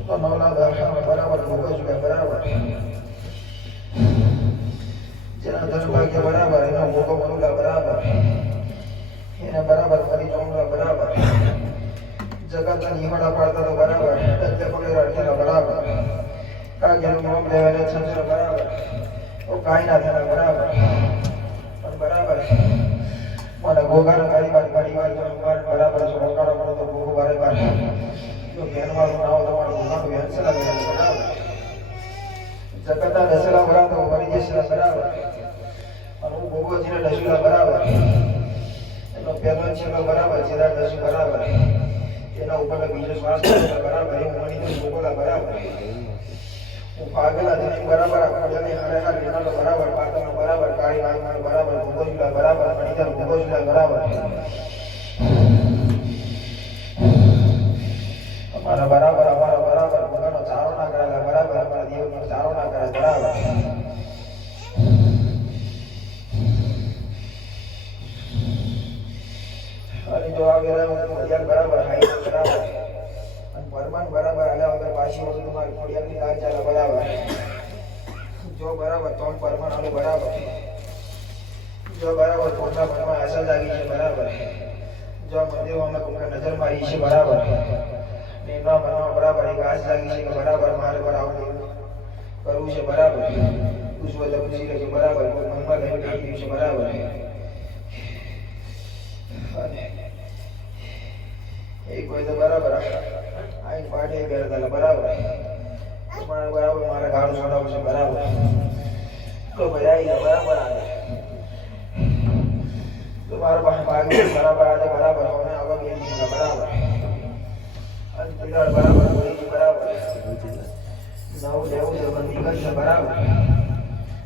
તો નવલા દર્શન બરાબર ગોગો છે બરાબર જેના દરભાગ્ય બરાબર એનો ગોગો મનુલા બરાબર એને બરાબર ફરી જોઉંગા બરાબર જગતના નિહોડા પાડતા તો બરાબર એટલે પગલે રાખેલા બરાબર કાગ્યનું નામ લેવાને છંત્ર બરાબર તો કાઈ ના થાય બરાબર પણ બરાબર મને ગોગાનો ઘણી વાર બરાબર છે રોકાણો પડો તો ગોગો વારે વાર તો બેનવાળું નાવ તમારું ગોગાનું વેન્સલા લેવાનું બરાબર જગતના દસલા બરાબર મરી જશે બરાબર અને હું ગોગોજીને ડસુલા બરાબર એનો પહેલો છેલ્લો બરાબર જેદા ડસુ બરાબર એના ઉપર બીજો શ્વાસ બરાબર એ મણી ગોગોલા બરાબર હું પાગલા જઈને બરાબર આખોડને હરેના લીનાનો બરાબર પાટનો બરાબર કાળી નાગનો બરાબર ગોગોજુલા બરાબર મણીધર ગોગોજુલા બરાબર અમારા બરાબર ગોગાનો ચારો ના કરેલા બરાબર અમારા દેવનો ચારો ના કરે બરાબર અને જો આ વેરા બરાબર હાઈ બરાબર પરમાન બરાબર આલ્યા વગર પાછી વગર તમારી ખોડિયાની લાગ ચાલે બરાબર જો બરાબર તો પરમાન આલે બરાબર જો બરાબર કોના પરમાન આશા જાગી છે બરાબર જો મંદિરોમાં કોને નજર મારી છે બરાબર નેના બનાવ બરાબર એક આશ જાગી છે કે બરાબર મારે બરાબર કરવું છે બરાબર ઉજ્જવલ લખી છે બરાબર મનમાં લઈને કાઢી છે બરાબર એક કોઈ તો બરાબર આઈ પાડી બેરદલા બરાબર તમારા બરાબર મારા ગાળ છોડાવ છે બરાબર તો ભરાઈ બરાબર આવે તો મારા પાસે ભાગી બરાબર આવે બરાબર હોને આગળ બેસી છે બરાબર અને પિલર બરાબર બોલી બરાબર નવ દેવું છે બંધી કરી છે બરાબર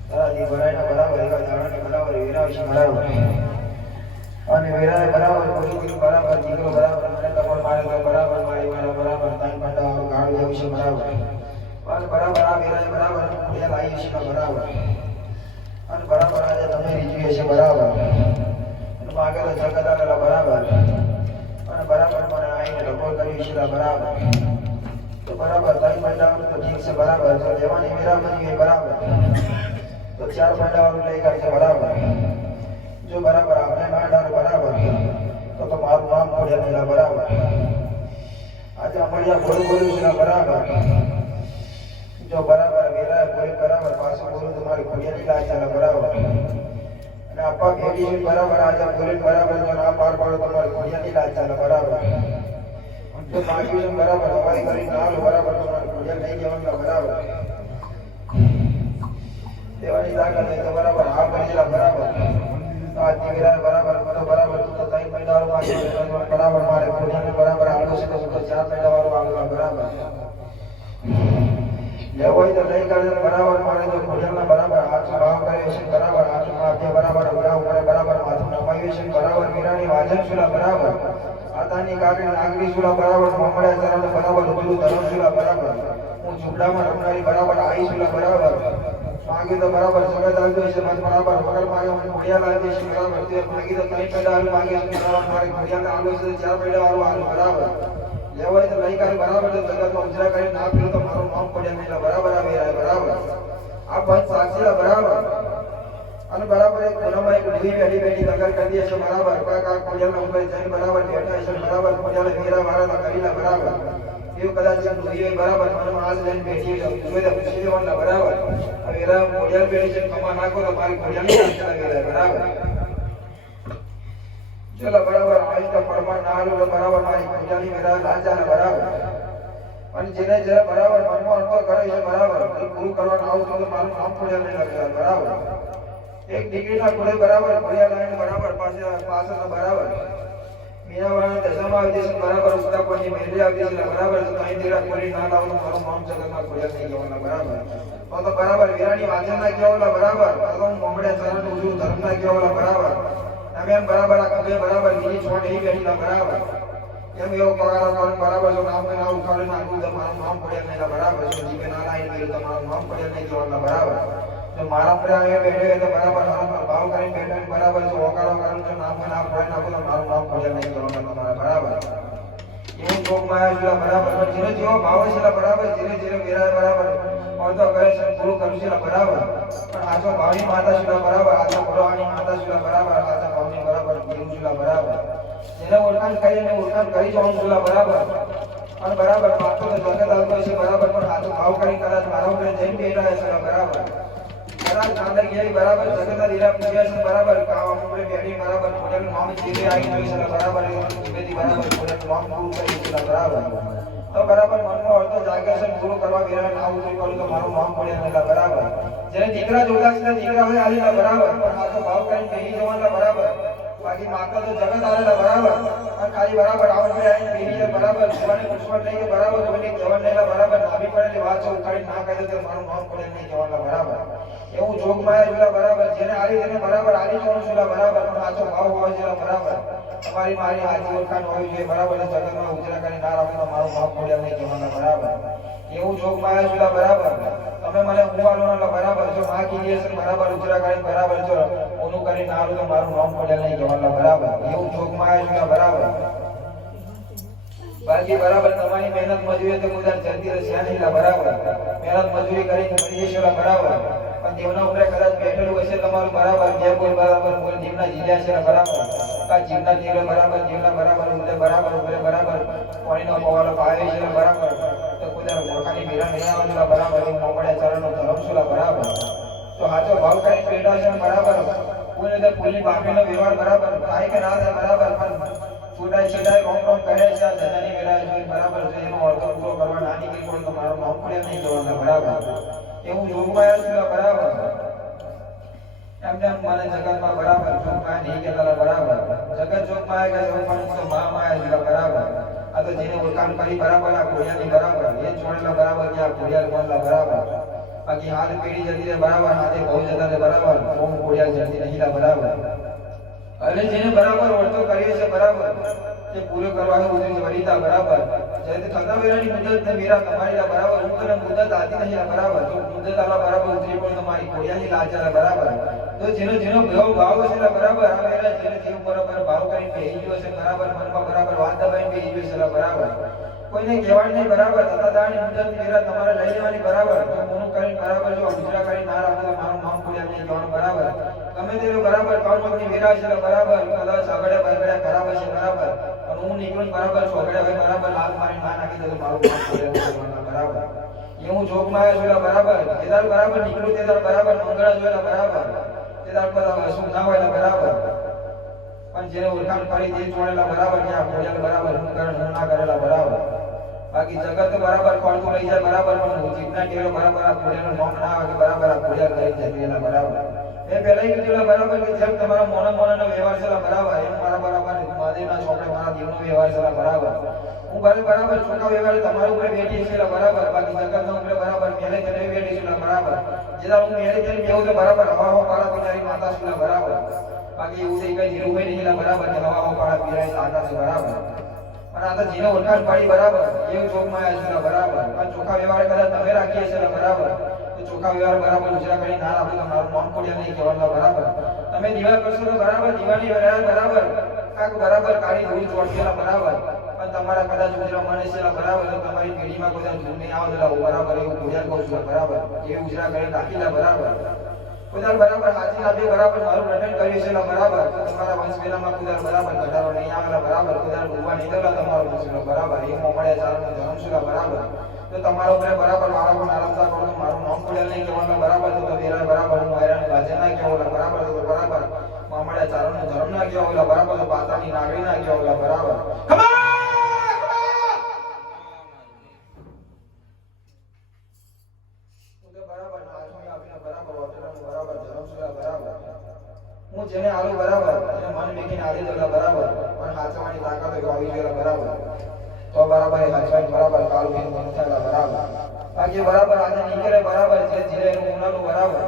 તારાજી ભરાઈના બરાબર એકા જાણને બરાબર વિરાવ છે બરાબર અને વેરાએ બરાબર બોલી બરાબર દીકરો બરાબર મને કપડ મારે બરાબર મારી વાળા બરાબર તાઈ પાંડા ગાળ દેવું છે બરાબર અને બરાબર આ વેરાએ બરાબર ખોડિયા લાવી છે બરાબર અને બરાબર આજે તમે રીજવીએ છે બરાબર અને માગેલો જગત આલેલા બરાબર અને બરાબર મને આઈને લખો કરી છે બરાબર તો બરાબર તાઈ પાંડા તો ઠીક છે બરાબર તો દેવાની વેરા બની બરાબર તો ચાર પાંડા લઈ કાઢશે બરાબર પડ્યા નહીં બરાબર આજે અમારી બોલું બોલ્યું છે બરાબર જો બરાબર વેરા બોલી બરાબર પાછું બોલું તમારી ખોડિયાની લાજ ચાલે બરાબર અને આપા ભેગી છે બરાબર આજે બોલી બરાબર જો ના પાર પાડો તમારી ખોડિયાની લાજ ચાલે બરાબર તો બાકી છે બરાબર હવાઈ કરી ના લો બરાબર તમારી ખોડિયા નહીં જવાનું બરાબર દેવાની તાકાત છે બરાબર આ કરી બરાબર આ દીકરા બરાબર તો બરાબર તું તો કઈ મહિનાઓ પાછી બરાબર મારે ખોડિયાને બરાબર આલો છે તો 4 મહિના વાળો આગળ બરાબર લેવો હોય તો લઈ કાઢે બરાબર મારે તો ખોડિયાના બરાબર હાથ ભાવ કરે છે બરાબર હાથ માથે બરાબર ઉડા ઉપર બરાબર માથું નમાવ્યું છે બરાબર વીરાની વાજન સુલા બરાબર આતાની કાકડી નાગરી સુલા બરાબર મમડા ચરણ બરાબર ઉજળું ધરમ સુલા બરાબર હું ઝૂંપડામાં રમનારી બરાબર આઈ સુલા બરાબર मांगी तो बराबर जगह डाल दो इसे मत बराबर मगर मांगे हम बढ़िया ला दे इसे बराबर तो मांगी तो कहीं पैदा आलू मांगे इसमें बराबर हमारे बढ़िया में आलू से 4 पैदा आलू बराबर ले वो तो लई कर बराबर तो जगह तो उजरा करे ना फिर तो मारो नाम पड़े नहीं बराबर आ गया बराबर आप बहुत साक्षी बराबर અને બરાબર એક કોનામાં એક ઢીલી બેઠી બેઠી લગર કરી દે છે બરાબર કાકા કોડિયાના ઉપર જઈને બરાબર બેઠા છે બરાબર કોડિયાને વીરા વાળા કરીલા બરાબર એવું કદાચ ઢીલી બરાબર મનમાં આજ લઈને બેઠી છે જોઈ પૂછી દેવાના બરાબર હવે એરા કોડિયા બેઠી છે કમા નાખો તો મારી કોડિયાની ચલા ગયેલા બરાબર ચલો બરાબર આજ તો પરમાર ના આલો બરાબર મારી કોડિયાની વીરા રાજાના બરાબર અને જેને જે બરાબર મનમાં અર્થ કરે છે બરાબર એ પૂરું કરવાનું આવું તો મારું નામ કોડિયાને લખેલા બરાબર एक डिग्री ना कोड़े बराबर बढ़िया लाइन बराबर पास ना बराबर मीरा वाला दशमा आदेश बराबर उसका कोई मेरे आदेश बराबर तो कहीं तेरा कोई ना लाओ तो मारो माम जगत में कोई नहीं होना बराबर तो बराबर वीरानी वाचन ना क्या होला बराबर तो मोमड़े चरण उजू धर्म ना क्या होला बराबर हमें बराबर आ कबे बराबर नी छोड़ ही बैठी ना बराबर એમ એવો પગાર કાઢો બરાબર જો નામ ના ઉખાડે નાખું તો મારું નામ પડે નહીં બરાબર જો જીવે ના લાઈન ગયું તો મારું નામ પડે નહીં જોવાના બરાબર જો મારા પર આવે બેઠે તો બરાબર ભાવ કરીને બેઠે બરાબર જો ઓકાળો કરું તો નામ ના પડે નાખું તો મારું નામ પડે નહીં જોવાના તમારા બરાબર એવું જોગ માં જો બરાબર ધીરે જેવો ભાવ છે બરાબર ધીરે ધીરે વેરાય બરાબર और तो करे से गुरु करू છે બરાબર પણ આજો ભાવની માતા છે બરાબર આજો ભગવાનની માતા છે બરાબર આજો ભાવની બરાબર ગુરુ છે બરાબર જેને ઓળખાણ કરીને ઓળખાણ કરી જવાનું છે બરાબર અને બરાબર માતો તો જગત આવતો છે બરાબર પણ આજો ભાવ કરી કદાચ મારો ઉપર જઈને બેઠા છે બરાબર કદાચ નાંદર ગઈ બરાબર જગત દીરા પૂજ્યા છે બરાબર કામ ઉપર બેઠી બરાબર પોતાનું નામ જીવે આવી જોઈ છે બરાબર જીવેથી બરાબર પોતાનું નામ પૂરું કરી છે બરાબર તો બરાબર મનમાં અર્થ જાગે છે પૂરું કરવા વિરા ના ઉતરી કરું તો મારું નામ પડે નહીં બરાબર જેને દીકરા જોડા છે દીકરા હોય આલીલા બરાબર પણ આજો ભાવ કરીને બેહી જવાના બરાબર બાકી માતા તો જગત આલેલા બરાબર અને ખાલી બરાબર આવડે આઈને બેહી છે બરાબર જીવાને પુષ્પણ નહીં કે બરાબર કોઈને જવાન નહીં બરાબર નાભી પડેલી વાત છે ઉખાડી ના કહે તો મારું નામ પડે નહીં જવાના બરાબર એવું જોગ માયા જોલા બરાબર જેને આલી તેને બરાબર આલી જવાનું જોલા બરાબર પણ આજો ભાવ હોય છે બરાબર તમારી મારી આજી ઓળખાણ હોવી જોઈએ બરાબર જગતમાં ઉજરા કરી ના રાખો તો મારું નામ પડે નહીં જવાના બરાબર એવું જોગ માયા જોલા બરાબર તમે મને ઉવાલો ના બરાબર જો માં કીધી છે બરાબર ઉજરા કરી બરાબર જો ઓનું કરી ના આલું તો મારું નામ પડે નહીં જવાના બરાબર એવું જોગ માયા જોલા બરાબર બાકી બરાબર તમારી મહેનત મજૂરી તો કુદર જલ્દી રસ્યા નહીં બરાબર મહેનત મજૂરી કરીને કરીએ છે બરાબર પણ દેવના ઉપર કદાચ બેઠેલું હશે તમારું બરાબર જે બોલ બરાબર બોલ જીવના જીલ્યા છે બરાબર કા જીવના જીલે બરાબર જીવના બરાબર ઉલે બરાબર ઉલે બરાબર પાણીનો પવાલો પાવે છે બરાબર તો કુદર મોખાની મીરા નહીં આવવા બરાબર એ મોમડે ચરણનો ધરમસુલા બરાબર તો હાચો ભાવ કરી બેઠા છે બરાબર કોઈને તો ફૂલની બાફીનો વ્યવહાર બરાબર થાય કે ના થાય બરાબર પણ છૂટાઈ છેડાઈ રોમ કરે છે જજાની વેરા જોઈ બરાબર છે એનો અર્થ પૂરો કરવા ના નીકળી કોઈ તો મારો નામ પડે નહીં જવાના બરાબર એવું જોગમાં છે બરાબર એમ જેમ મને જગતમાં બરાબર જોગમાં નહીં કેલા બરાબર જગત જોગમાં કે જોગમાં તો માયા છે બરાબર આ તો જેને ઓળખાણ કરી બરાબર આ કોડિયાની બરાબર એ છોડેલા બરાબર કે આ કોડિયાલ બોલલા બરાબર બાકી હાલ પેઢી જતી રહે બરાબર આજે બહુ જતા રહે બરાબર ઓમ કોડિયાલ જતી નહીં બરાબર અને જેને બરાબર વર્તો કર્યો છે બરાબર તે પૂરો કરવાનો ઉદ્દેશ વડીતા બરાબર જેથી ખતમ વેરાની મુદત ને વેરા તમારી બરાબર ઉતર મુદત આતી નહીં બરાબર તો મુદત આલા બરાબર ઉતરી પણ તમારી કોડિયાની લાચારા બરાબર તો જેનો ભાવ છે બરાબર આ વેરા જેને જીવ બરાબર ભાવ કરીને બેહી ગયો છે બરાબર મનમાં બરાબર વાત દબાઈને બેહી ગયો છે બરાબર કોઈને કહેવાનું નહીં બરાબર તથા દાની મુદત વેરા તમારે લઈ લેવાની બરાબર તો મોનું કરીને બરાબર જો ગુજરા કરી ના રાખો તો મારું નામ કોડિયા નહીં જવાનું બરાબર તમે તે બરાબર કામની વેરા છે બરાબર કદાચ આગળ બરાબર છે બરાબર અને હું નીકળું બરાબર છોકરા હવે બરાબર લાત મારી ના નાખી દે તો મારું કામ કરે બરાબર એ હું જોગમાં આવ્યો છું બરાબર જેદાર બરાબર નીકળું તેદાર બરાબર મંગળા જોયેલા બરાબર તેદાર બરાબર શું ના હોય બરાબર પણ જેને ઓળખાણ કરી તે જોડેલા બરાબર ત્યાં ખોડેલા બરાબર હું કરે હું ના કરેલા બરાબર બાકી જગત બરાબર ખોલતું લઈ જાય બરાબર પણ હું જીવના ટેલો બરાબર આ ખોડેલું નામ ના આવે કે બરાબર આ ખોડેલા લઈ જાય બરાબર એ પહેલા કીધું બરાબર કે જેમ તમારો મોનો વ્યવહાર છે બરાબર એમ મારા બરાબર મહાદેવના છોકરા મારા દેવનો વ્યવહાર છે બરાબર હું બરાબર છોકરા વ્યવહાર તમારા ઉપર બેઠી છે બરાબર બાકી જગતનો ઉપર બરાબર મેલે જને બેઠી છું બરાબર જેદા હું મેલે જને બેહું તો બરાબર હવા પાળા પીનારી માતા છું બરાબર બાકી એવું થઈ કઈ જીરું હોય નહીં બરાબર કે હવા પાળા પીરાય સાતા છે બરાબર પણ આ તો જીનો ઓળખાણ પાડી બરાબર એવું ચોકમાં આવ્યા છે બરાબર પણ ચોખા વ્યવહાર કદાચ તમે રાખીએ છે બરાબર ચોખા વ્યવહાર બરાબર ઉજરા કરી ના રાખો તો મારું નામ કોડિયા નહીં કહેવાના બરાબર તમે દીવા કરશો તો બરાબર દીવાની વ્યવહાર બરાબર કાક બરાબર કાળી ધૂળ ચોટકેલા બરાબર પણ તમારા કદાચ ઉજરા મને છે બરાબર તો તમારી પેઢીમાં કોઈ ધૂળ નહીં આવે તો બરાબર એવું કોડિયા કહું છું બરાબર એ ઉજરા કરી રાખીલા બરાબર કુદાર બરાબર હાથી આપી બરાબર મારું રટન કર્યું છે બરાબર તમારા વંશ વેલામાં કુદાર બરાબર ઘટાડો નહીં આવેલા બરાબર કુદાર ભગવાન નીકળેલા તમારો વંશ બરાબર એ મોમળ્યા ચારનો ધર્મ છે બરાબર તો તમારો ઉપર બરાબર બાળકો આરામતા કરો તો મારું નામ પડેલ નહીં કહેવાનું બરાબર તો વેરા બરાબર હું હેરાન બાજે ના કહેવાલા બરાબર તો બરાબર મોમળ્યા ચારનો ધર્મ ના કહેવાલા બરાબર તો પાતાની નાગરી ના કહેવાલા બરાબર હું જેને આલો બરાબર અને મન મેકીને આલી દેલા બરાબર પણ હાચવાની તાકાત હોય આવી ગયેલા બરાબર તો બરાબર એ હાચવાની બરાબર કાલ બેન મન થાય બરાબર બાકી બરાબર આજે નીકળે બરાબર જે જીરે નું ઉનાનું બરાબર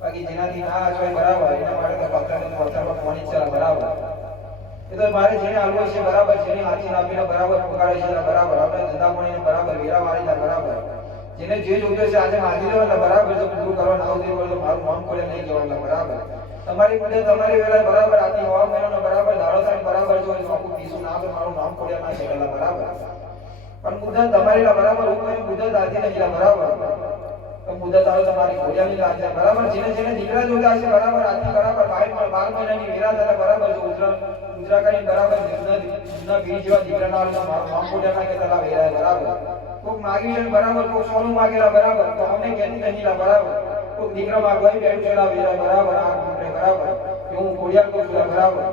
બાકી જેનાથી ના હાચવાય બરાબર એના માટે ભક્તને પથ્થરમાં પાણી ચાલે બરાબર એ તો મારે જેને આલવો છે બરાબર જેને હાચી આપીને બરાબર પકાડે છે બરાબર આપણે ધંધા પાણીને બરાબર વેરા વાળીલા બરાબર જેને જે જોઈતો છે આજે હાજરી લેવાના બરાબર જો પૂરું કરવા ના આવતી હોય તો મારું નામ કોડે નહીં કહેવાના બરાબર તમારી મુદ્દે તમારી વેલા બરાબર આથી હવા મહિનાનો બરાબર ધારો થાય બરાબર જો આખું પીસું ના આવે મારું નામ કોડે ના કહેવાના બરાબર પણ મુદ્દત તમારી બરાબર હું કોઈ મુદ્દત આથી નહીં બરાબર તો મુદ્દત આવે તમારી કોડિયાની લાગે બરાબર જેને જેને દીકરા જોતા છે બરાબર આથી બરાબર 12 મહિનાની વેરા થાય બરાબર જો ઉજરા કરી બરાબર જૂના પીર જેવા દીકરા ના આવે મારું નામ કોડે ના કહેતા વેરા બરાબર કોક માગી છે બરાબર કોક સોનું માગેલા બરાબર તો અમને કેતી નહીં બરાબર કોક દીકરા માગવાઈ બેઠું છે વેરા બરાબર આ બરાબર કે હું કોડિયા કહું છું બરાબર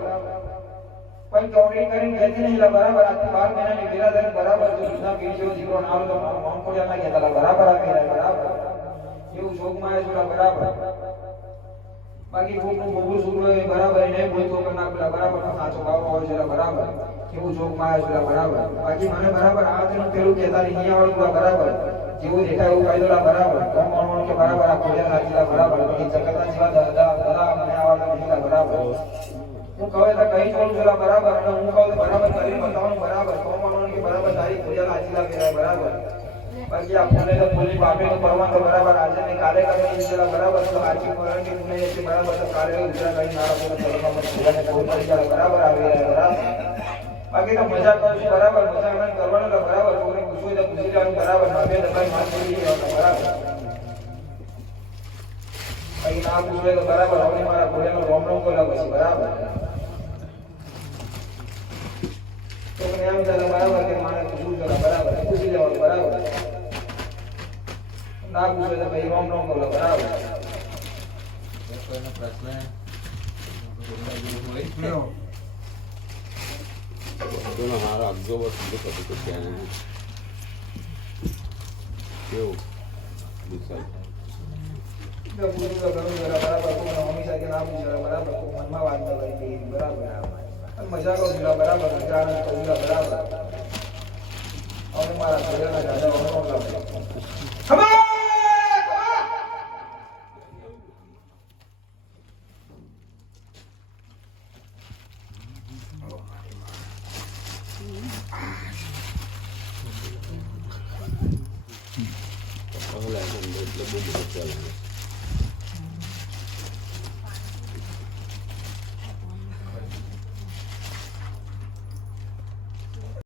પણ ચોકડી કરીને કેતી નહીં બરાબર આથી 12 મહિનાની વેરા થાય બરાબર જો જૂના પીર જેવો દીકરો ના આવે તો મારું નામ કોડિયા ના કહેતા બરાબર આ વેરા બરાબર એવું શોકમાં આવે છે બરાબર બાકી કોકનું બોબું સુરો એ બરાબર એને બોલતો કે ના પેલા બરાબર સાચો બાવો હોય છે બરાબર કેવું શોકમાં આવે છે બરાબર બાકી મને બરાબર આ તેનું પેલું કહેતા નહીં આવડતું બરાબર જેવું દેખાય એવું કાયદોલા બરાબર કોણ કોણ કે બરાબર આ કોડિયા નાચીલા બરાબર બાકી જગતના જેવા દાદા મને આવડતા નહીં બરાબર હું કહે તો કઈ જોડું છું બરાબર અને હું કહું તો બરાબર કરી બતાવવાનું બરાબર કોણ કોણ કે બરાબર તારી કોડિયા નાચીલા કહેવાય બરાબર બાકી આ ફૂલે તો ફૂલની પાપડીનું પરવાન તો બરાબર આજે ને કાલે કરી દીધેલા બરાબર તો આજી પરણની ફૂલે છે બરાબર તો કાલે ઉજરા કરી નારા પોતે પરવામાં ફૂલાને કોઈ પડી જાય બરાબર આવી રહ્યા બરાબર બાકી તો મજા કરું છું બરાબર મજા આનંદ કરવાનો તો બરાબર કોઈને પૂછવું તો પૂછી લેવાનું બરાબર માફે દબાઈ માફ કરી દેવાનું બરાબર બાકી ના પૂછવે તો બરાબર હવે મારા ઘોડાનો રોમ રોમ બોલા પછી બરાબર તો મને એમ ચાલે બરાબર કે મારે પૂછવું ચાલે બરાબર પૂછી લેવાનું બરાબર ના પૂછે તો ભાઈ રોમ રોમ બોલો બરાબર કોઈનો પ્રશ્ન दोनों हार अगो बस मुझे कभी कुछ कहना है क्यों दूसरा तो पूरी तो करूं जरा बराबर को हमेशा के नाम जरा बराबर को मनमा बात न करी बराबर अब मजा को जरा बराबर मजा आने को जरा बराबर और हमारा थोड़ा ना ज्यादा और लग खबर पहला है मतलब बहुत अच्छा है